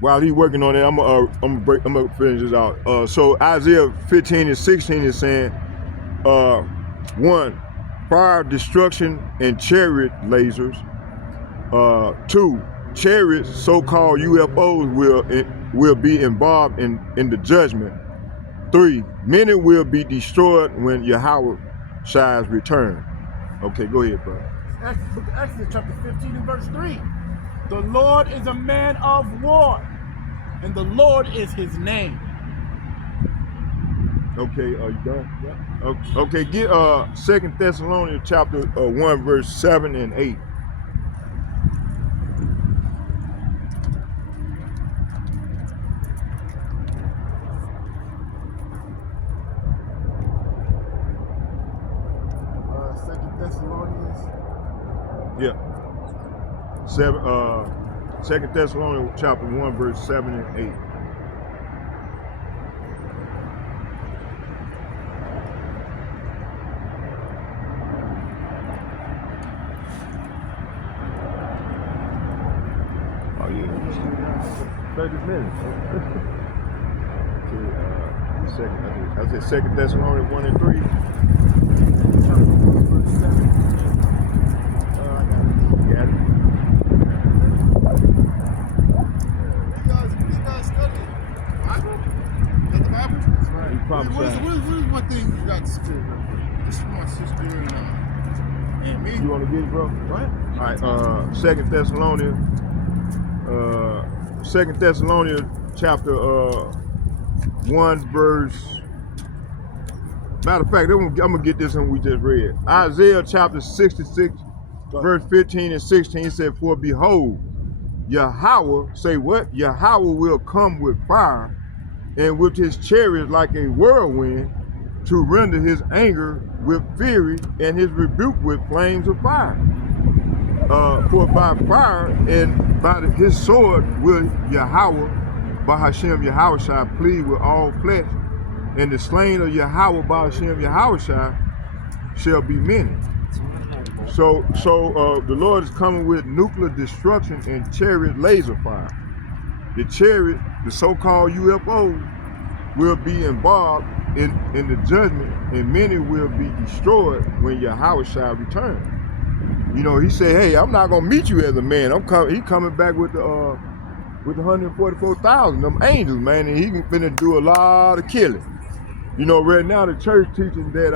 While he's working on it, I'm gonna finish this out. So Isaiah 15 and 16 is saying, 1, fire, destruction, and chariot lasers. 2, chariots, so-called UFOs, will be involved in the judgment. 3, many will be destroyed when YAHAHWAH's return. Okay, go ahead, bro. Book of Exodus chapter 15 and verse 3. The Lord is a man of war, and the Lord is his name. Okay, are you done? Yep. Okay, get 2 Thessalonians chapter 1 verse 7 and 8. Yeah. 2 Thessalonians chapter 1 verse 7 and 8. Oh yeah, 30 minutes. I said 2 Thessalonians 1 and 3. Chapter 1 verse 7. Got it. You guys study Bible? You got the Bible? That's right. What is one thing you got to do? This is my sister and me. You want to get it, bro? What? All right. 2 Thessalonians chapter 1 verse. Matter of fact, I'm gonna get this one we just read. Isaiah chapter 66. Verse 15 and 16, he said, for behold, YAHAHWAH, say what? YAHAHWAH will come with fire, and with his chariots like a whirlwind, to render his anger with fury, and his rebuke with flames of fire. For by fire and by his sword will YAHAHWAH, by Hashem Yahweh shall plead with all flesh, and the slain of Yahweh by Hashem Yahweh shall be many. So the Lord is coming with nuclear destruction and chariot laser fire. The chariot, the so-called UFOs, will be involved in the judgment, and many will be destroyed when Yahweh shall return. You know, he said, hey, I'm not gonna meet you as a man. He coming back with with the 144,000, them angels, man, and he can finna do a lot of killing. You know, right now the church teaching that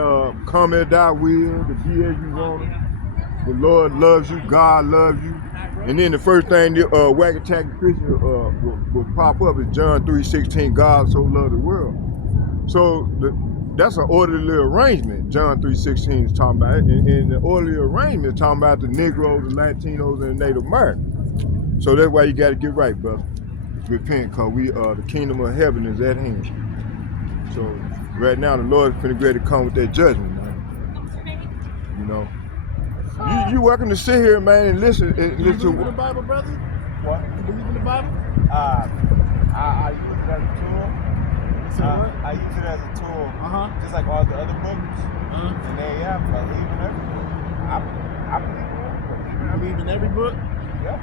come at thy will, to be as you want it. The Lord loves you, God loves you. And then the first thing the whack attack Christian will pop up is John 3:16, God so loved the world. So that's an orderly arrangement. John 3:16 is talking about it. And the orderly arrangement is talking about the Negroes, the Latinos, and the Native Americans. So that's why you got to get right, brother. Repent, because the kingdom of heaven is at hand. So right now the Lord is finna ready to come with that judgment, man. You know. You welcome to sit here, man, and listen. Do you believe in the Bible, brother? What? You believe in the Bible? I use it as a tool. So what? I use it as a tool, just like all the other books. And they, I believe in every book. I believe in every book. You believe in every book? Yeah.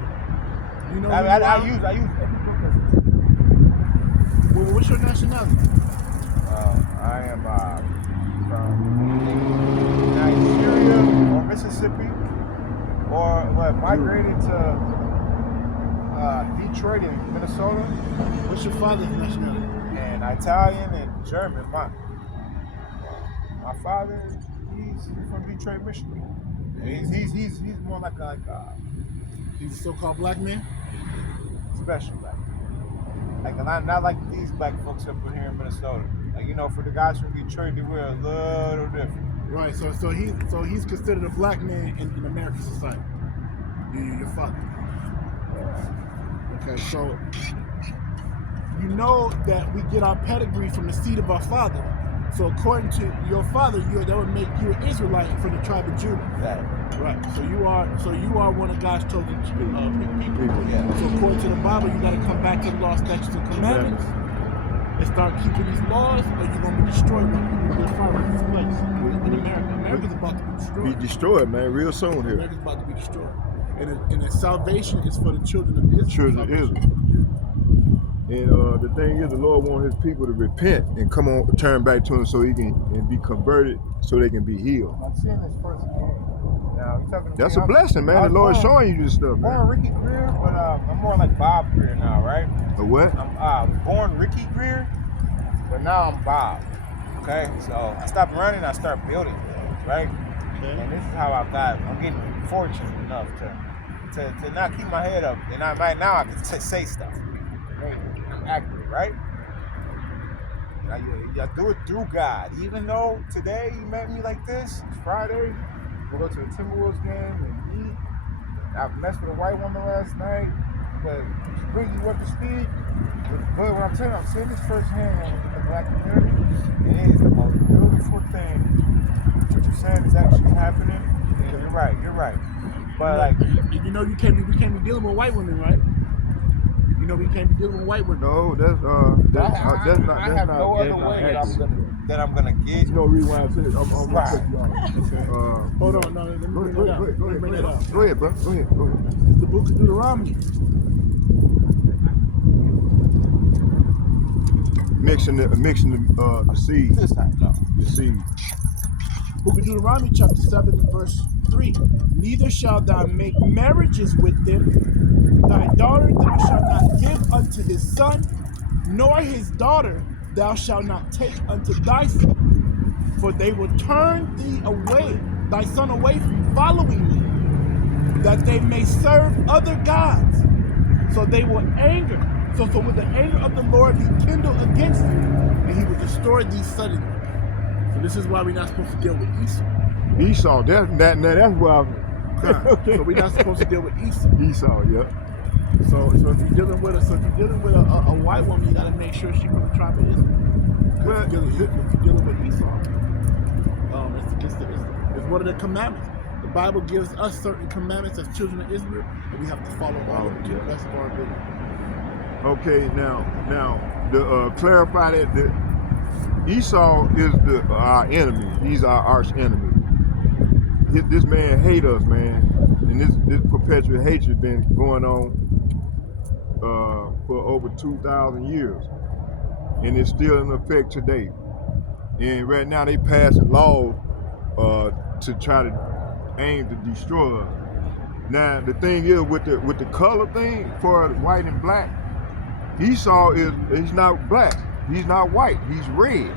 You know, I use every book as a tool. Well, what's your nationality? I am from Nigeria or Mississippi, or migrated to Detroit in Minnesota. What's your father's nationality? And Italian and German. My father, he's from Detroit, Michigan. He's more like He's a so-called black man? special black. Like not like these black folks up here in Minnesota. Like, you know, for the guys from Detroit, they were a little different. Right. So he's considered a black man in American society. Your father. Okay. So you know that we get our pedigree from the seed of our father. So according to your father, that would make you an Israelite from the tribe of Judah. Right. So you are one of God's chosen people. Yeah. So according to the Bible, you got to come back to the law, statutes, and commandments and start keeping these laws, or you're gonna be destroyed when you get far from this place. In America, America's about to be destroyed. Be destroyed, man, real soon here. America's about to be destroyed, and the salvation is for the children of Israel. Children of Israel. And the thing is, the Lord wants His people to repent and come on, turn back to Him, so He can be converted, so they can be healed. I'm seeing this firsthand. Now, you're talking to That's me, a blessing, man. The Lord is showing you this stuff, man. Born Ricky Greer, but I'm more like Bob Greer now, right? A what? I'm born Ricky Greer, but now I'm Bob. Okay, so I stopped running, I started building things, right? Okay. And this is how I'm getting fortunate enough to not keep my head up, and I can say stuff. I'm accurate, right? I do it through God. Even though today you met me like this, it's Friday, we'll go to the Timberwolves game and eat. I messed with a white woman last night, but to bring you up to speed. But what I'm telling you, I'm seeing this firsthand in the black community, and it is the most beautiful thing. What you're saying is actually happening. And you're right. But you know, we can't be dealing with white women, right? You know, we can't be dealing with white women. No, that's not. I have no other way that I'm gonna get. There's no reason why I said I'm gonna cut you off. Okay. Hold on, no, let me bring that up. Go ahead, bro. Go ahead. It's the book of Deuteronomy. Mixing the seed. This time, no. The seed. Book of Deuteronomy, chapter 7, and verse 3. Neither shalt thou make marriages with them. Thy daughter thou shalt not give unto his son, nor his daughter thou shalt not take unto thy son. For they will turn thee away, thy son away from following me, that they may serve other gods. So they will anger. So with the anger of the Lord be kindled against you, and he will destroy thee suddenly. So this is why we're not supposed to deal with Esau. Esau, that's why. Okay. So we're not supposed to deal with Esau. Esau, yeah. So if you're dealing with a white woman, you gotta make sure she's from the tribe of Israel. Because if you're dealing with Esau, it's one of the commandments. The Bible gives us certain commandments as children of Israel, and we have to follow all of them to the best of our ability. Okay, now to clarify that Esau is our enemy. He's our arch enemy. This man hate us, man, and this perpetual hatred been going on for over 2,000 years, and it's still in effect today. And right now they passing laws to try to aim to destroy us. Now the thing is with the color thing for white and black, Esau he's not black. He's not white. He's red.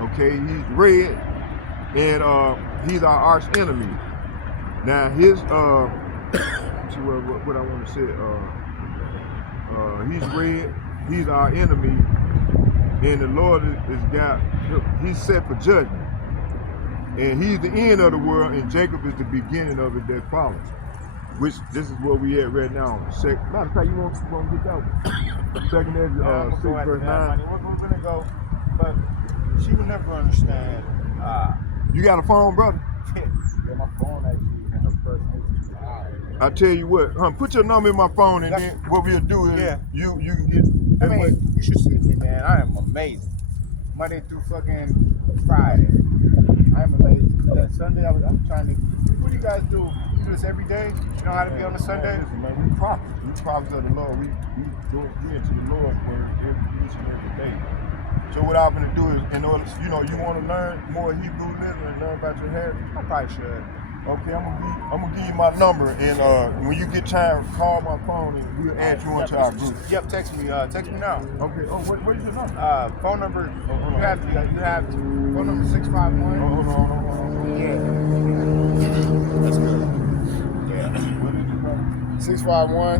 Okay, he's red, and he's our arch enemy. Now his see what I want to say. He's red. He's our enemy, and the Lord he's set for judgment. And he's the end of the world, and Jacob is the beginning of it that follows. Which this is where we at right now. Matter of fact, you want to get that one? Second Ezra 6 verse 9. We're gonna go, but she would never understand. You got a phone, brother? Yeah, my phone actually in her purse. I tell you what, put your number in my phone, and then what we'll do is you can get. I mean, you should see me, man. I am amazing. Monday through fucking Friday. I'm amazing. That Sunday, I'm trying to. What do you guys do? You do this every day? You know how to be on a Sunday? Listen, man, we prophets. We prophets of the Lord. We into the Lord's word each and every day. So what I'm gonna do is, in order, you want to learn more Hebrew living and learn about your heritage. I probably should. Okay, I'm gonna give you my number, and when you get time, call my phone, and we'll add you onto our group. Yep, text me. Text me now. Okay. Oh, what is your number? Phone number. You have to. Phone number 651. Hold on. Yeah. That's good. Yeah. What is it, brother? 651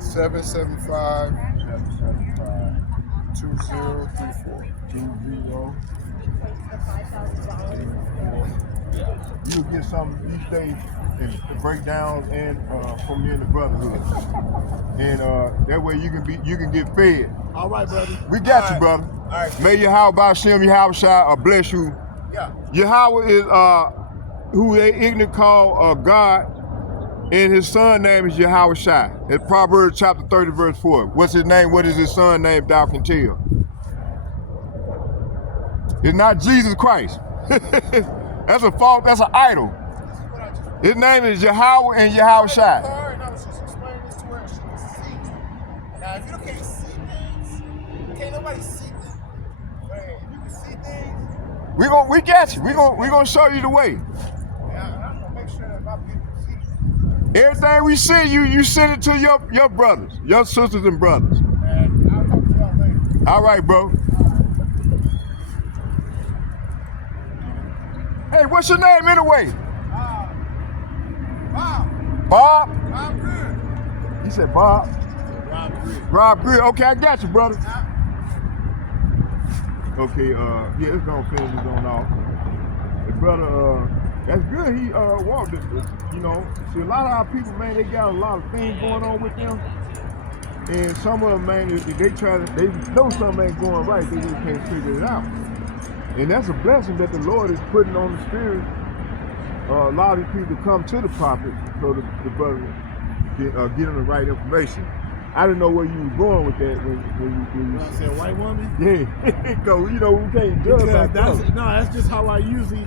775 2034. 20. You'll get something each day and breakdowns and from me and the brotherhood, and that way you can get fed. All right, brother. We got you, brother. All right. May Yahweh Shem Yahweh bless you. Yeah. Yahweh is who they ignorant call God, and his son name is Yahweh Shai. It's Proverbs chapter 30 verse 4. What's his name? What is his son name? Thou can tell. It's not Jesus Christ. That's a fault. That's an idol. His name is Yahweh and Yahweh Shai. And I was just explaining this to her, she can see. Now, if you can't see things, can't nobody see things. But if you can see things, We got you. We gonna show you the way. I'm gonna make sure that my people see. Everything we send you, you send it to your brothers, your sisters and brothers. And I'll talk to y'all later. All right, bro. Hey, what's your name anyway? Bob. Bob? Bob Greer. He said Bob. Bob Greer. Rob Greer. Okay, I got you, brother. Okay, yeah, it's gonna finish this on off. The brother, that's good. He walked it. See, a lot of our people, man, they got a lot of things going on with them. And some of them, man, if they know something ain't going right, they just can't figure it out. And that's a blessing that the Lord is putting on the spirit. A lot of these people come to the prophet so the brother get them the right information. I didn't know where you was going with that when you said white woman? Yeah, because we can't judge about that. That's just how I usually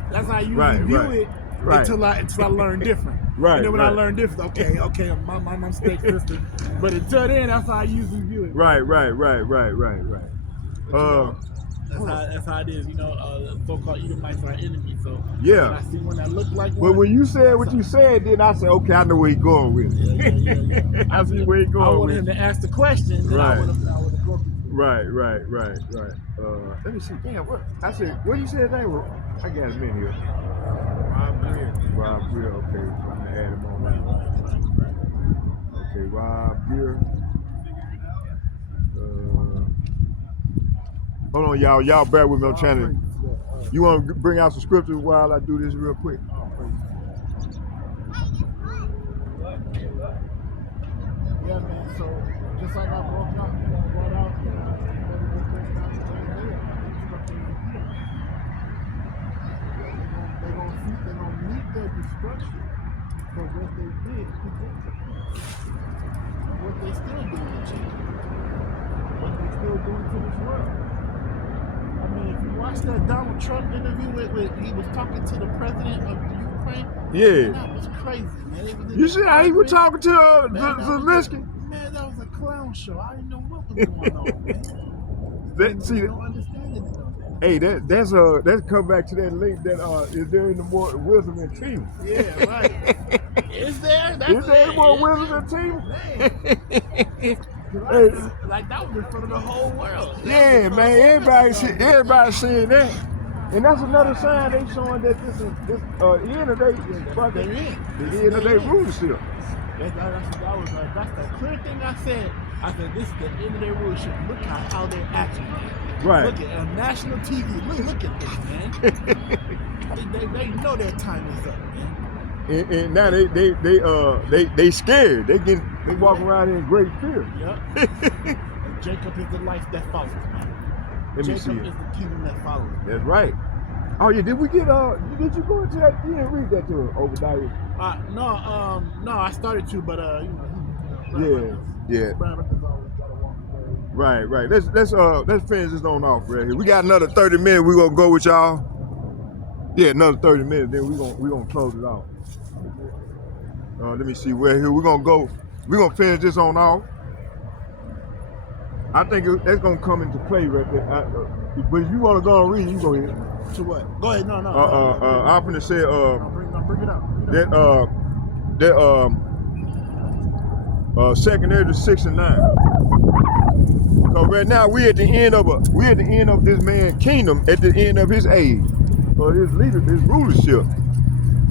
view it until I learn different. Right. And then when I learn different, okay, my mistake, sister. But until then, that's how I usually view it. Right. That's how it is, so-called Edomites are enemies. So yeah, when I see one that look like one. But when you said what you said, then I said, okay, I know where he's going with it. Yeah. I see where he's going. I wanted him to ask the question. Then Right. I would have broken. Right. Let me see. Damn, what I said? What you said his name was? I got his name here. Rob Greer. Okay, I'm gonna add him on. Okay, Rob Greer. Hold on, y'all. Y'all bear with me. I'm trying to. You want to bring out some scriptures while I do this real quick? Yeah, man. So just like I brought out, they're gonna meet their destruction for what they did to them, and what they still doing to change, what they still doing to this world. I mean, if you watch that Donald Trump interview with he was talking to the president of the Ukraine. Yeah. That was crazy, man. You see how he was talking to Zelensky? Man, that was a clown show. I didn't know what was going on, man. That, see, don't understand it. hey, that's come back to that link that is there in the more wisdom and team. Yeah, right. Is there? Is there any more winners than team? Like that was in front of the whole world. Yeah, man. Everybody seeing that. And that's another sign they showing that this is the end of their the end of their rulership. That's the clear thing I said. I said this is the end of their rulership. Look how they're acting. Right. Look at national TV. Look at this, man. they know their time is up, man. And now they scared. They walk around in great fear. Yep. And Jacob is the life that follows, man. Let me see Jacob it. is the kingdom that follows. That's right. Oh yeah, did we get did you go into that? You didn't read that to Obadiah? No, I started to, but Yeah. Brothers always gotta walk away. Right. Let's finish this on off right here. We got another 30 minutes. We gonna go with y'all. Yeah, another 30 minutes. Then we gonna close it off. Let me see where here we gonna go. We gonna finish this on off. I think that's gonna come into play right there. But if you wanna go and read, you go ahead. To what? Go ahead. No. I'm gonna say Bring it up. Second Ezra 6 and 9. Cause right now we at the end of this man's kingdom, at the end of his age, or his rulership.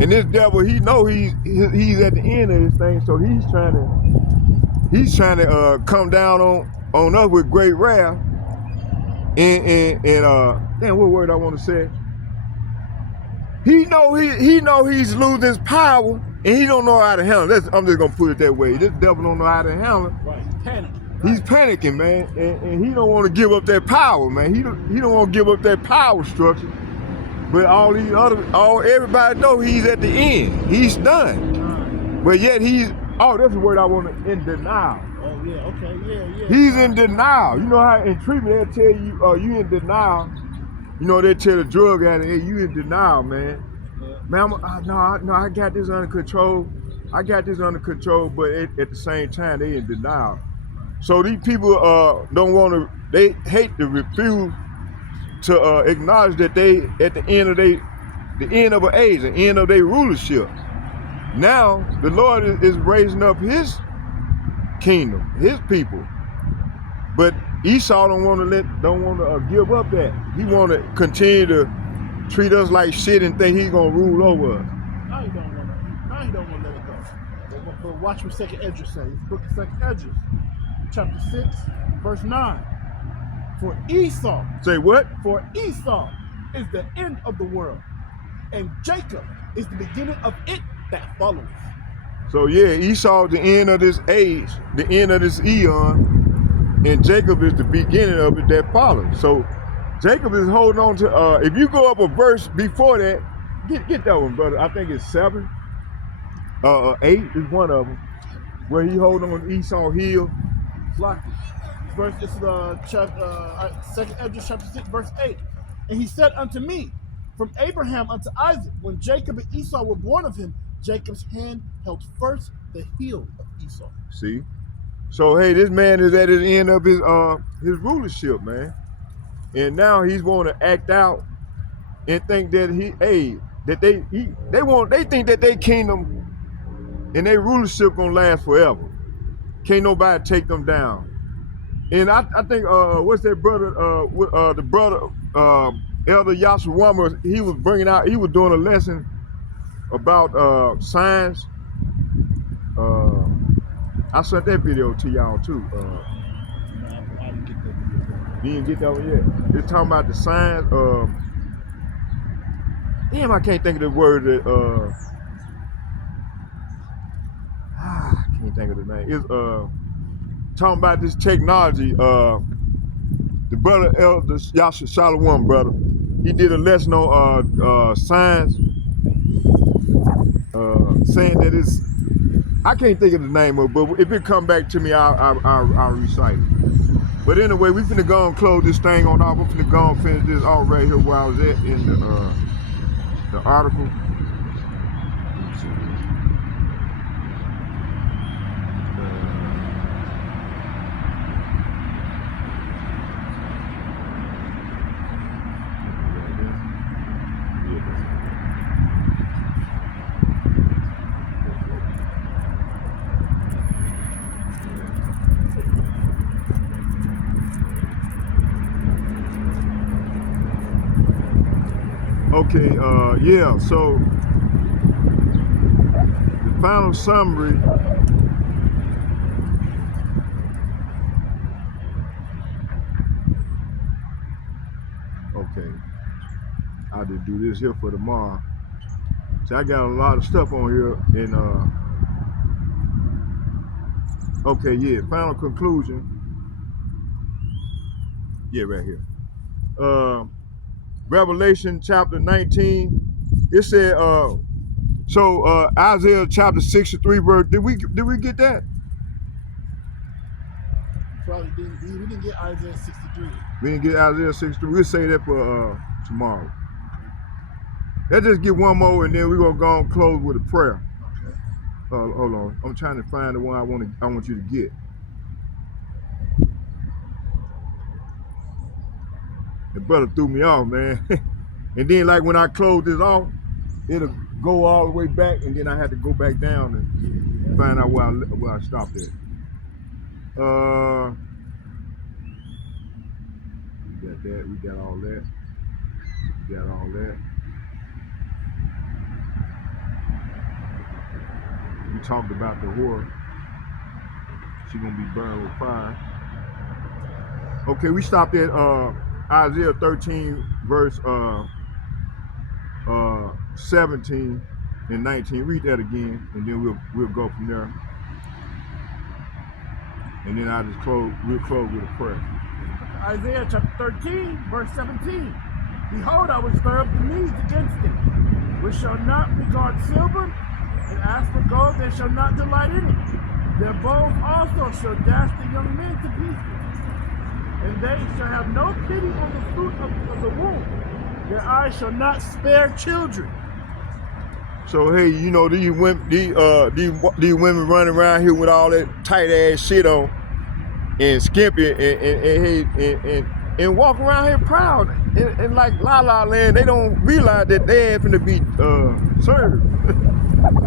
And this devil, he know he's at the end of this thing, so he's trying to come down on us with great wrath. And damn, what word I want to say? He know he's losing his power, and he don't know how to handle it. I'm just gonna put it that way. This devil don't know how to handle it. Right, he's panicking. He's panicking, man, and he don't want to give up that power, man. He don't want to give up that power structure. But everybody know he's at the end. He's done. But yet that's the word I want to, in denial. Oh yeah, okay, yeah. He's in denial. You know how in treatment they'll tell you, you in denial. You know, they tell the drug addict, hey, you in denial, man. Man, no, I got this under control. But at the same time, they in denial. So these people they hate to refuse to acknowledge that they at the end of an age, the end of their rulership. Now the Lord is raising up his kingdom, his people. But Esau don't want to give up that. He want to continue to treat us like shit and think he's gonna rule over us. Now he don't want to let it go. But watch what Second Ezra says. Book of Second Ezra, chapter 6, verse 9. For Esau. Say what? For Esau is the end of the world, and Jacob is the beginning of it that follows. So yeah, Esau is the end of this age, the end of this eon. And Jacob is the beginning of it that follows. So Jacob is holding on to, if you go up a verse before that, get that one, brother. I think it's 7, 8 is one of them, where he holding on to Esau heel. Verse, this is Second Ezra chapter 6, verse 8. And he said unto me, from Abraham unto Isaac, when Jacob and Esau were born of him, Jacob's hand held first the heel of Esau. See? So hey, this man is at the end of his rulership, man. And now he's going to act out and think that they think that their kingdom and their rulership gonna last forever. Can't nobody take them down. And I think what's that brother? The brother Elder YAHAHWAH, he was doing a lesson about signs. I sent that video to y'all too. You didn't get that one yet? They're talking about the signs of. Damn, I can't think of the word that. I can't think of the name. It's talking about this technology. The brother Elder YAHAHWAH, brother, he did a lesson on signs, saying that it's. I can't think of the name of it, but if it come back to me, I'll recite it. But anyway, we finna go and close this thing on off. We're finna go and finish this off right here where I was at in the article. Let's see. Okay, yeah, so the final summary. Okay, I did do this here for tomorrow. So I got a lot of stuff on here, and okay, yeah, final conclusion. Yeah, right here. Revelation chapter 19. It said, Isaiah chapter 63 verse. Did we get that? Probably didn't. We didn't get Isaiah 63. We didn't get Isaiah 63. We'll say that for tomorrow. Let's just get one more, and then we're gonna go and close with a prayer. Okay. Hold on. I'm trying to find the one I want you to get. The brother threw me off, man. And then like when I close this off, it'll go all the way back, and then I had to go back down and find out where I stopped at. We got that. We got all that. We got all that. We talked about the whore. She's gonna be burned with fire. Okay, we stopped at Isaiah 13 verse 17 and 19. Read that again, and then we'll go from there. And then we'll close with a prayer. Isaiah chapter 13, verse 17. Behold, I will stir up the knees against them, which shall not regard silver, and as for gold, they shall not delight in it. Their bows also shall dash the young men to pieces, and they shall have no pity on the fruit of the womb. Their eyes shall not spare children. So hey, you know these women running around here with all that tight ass shit on and skimpy and walk around here proud and like La La Land. They don't realize that they ain't finna be served.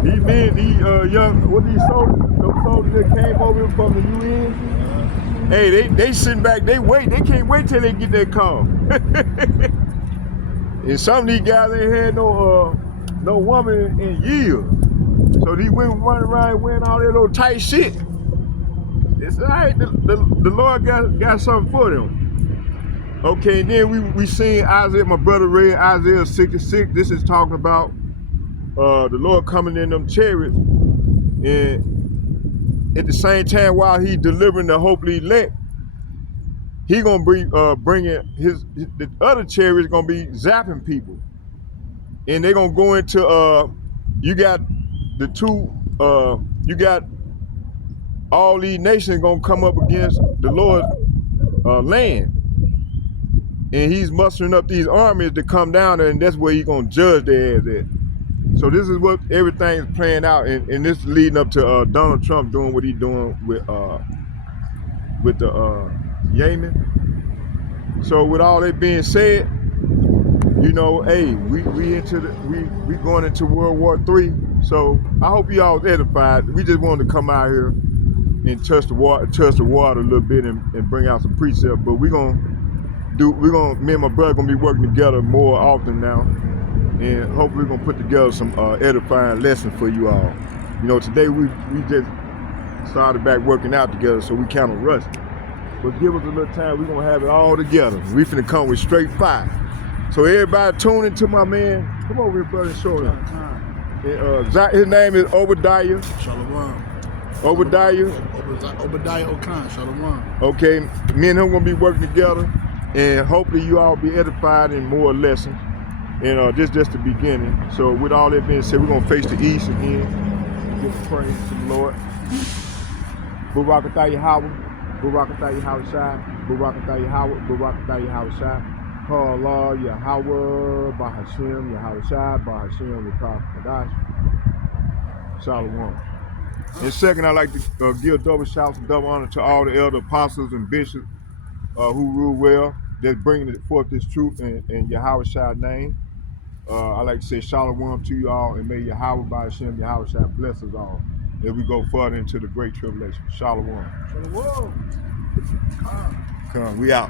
These men, these these soldiers that came over from the UN. Hey, they sitting back, they can't wait till they get their call. And some of these guys ain't had no woman in years. So these women running around wearing all that little tight shit. It's all right, the Lord got something for them. Okay, and then we seen Isaiah, my brother read Isaiah 66. This is talking about the Lord coming in them chariots, and at the same time while he delivering the hopefully elect, he gonna be bringing the other chariots gonna be zapping people, and they gonna go into you got the two you got all these nations gonna come up against the Lord's land, and he's mustering up these armies to come down there, and that's where he's gonna judge their ass at. So this is what everything is playing out, and this is leading up to Donald Trump doing what he's doing with the Yemen. So with all that being said, you know, hey, we going into World War III. So I hope you all edified. We just wanted to come out here and touch the water a little bit and bring out some precepts. But me and my brother gonna be working together more often now, and hopefully we're gonna put together some edifying lessons for you all. You know, today we just started back working out together, so we kind of rushed. But give us a little time, we're gonna have it all together. We finna come with straight fire. So everybody tune into my man. Come over here, brother, and show him. His name is Obadiah. Shalom. Obadiah Okan. Shalom. Okay, me and him gonna be working together, and hopefully you all be edified in more lessons. And this just the beginning. So with all that being said, we're gonna face the east again. Give a praise to the Lord. Barakatah Yahweh, Barakatah Yahawashi, Barakatah Yahweh, Barakatah Yahawashi. Allah, Yahweh, Bahashem, Yahawashi, Bahashem, Rekah Kadash. Shalom. And second, I'd like to give double shouts and double honor to all the elder apostles and bishops who rule well, that's bringing forth this truth in Yahawashi's name. I'd like to say shalom to you all, and may Yahweh Bahashem, Yahawashi bless us all as we go further into the great tribulation. Shalom. Shalom. Come, we out.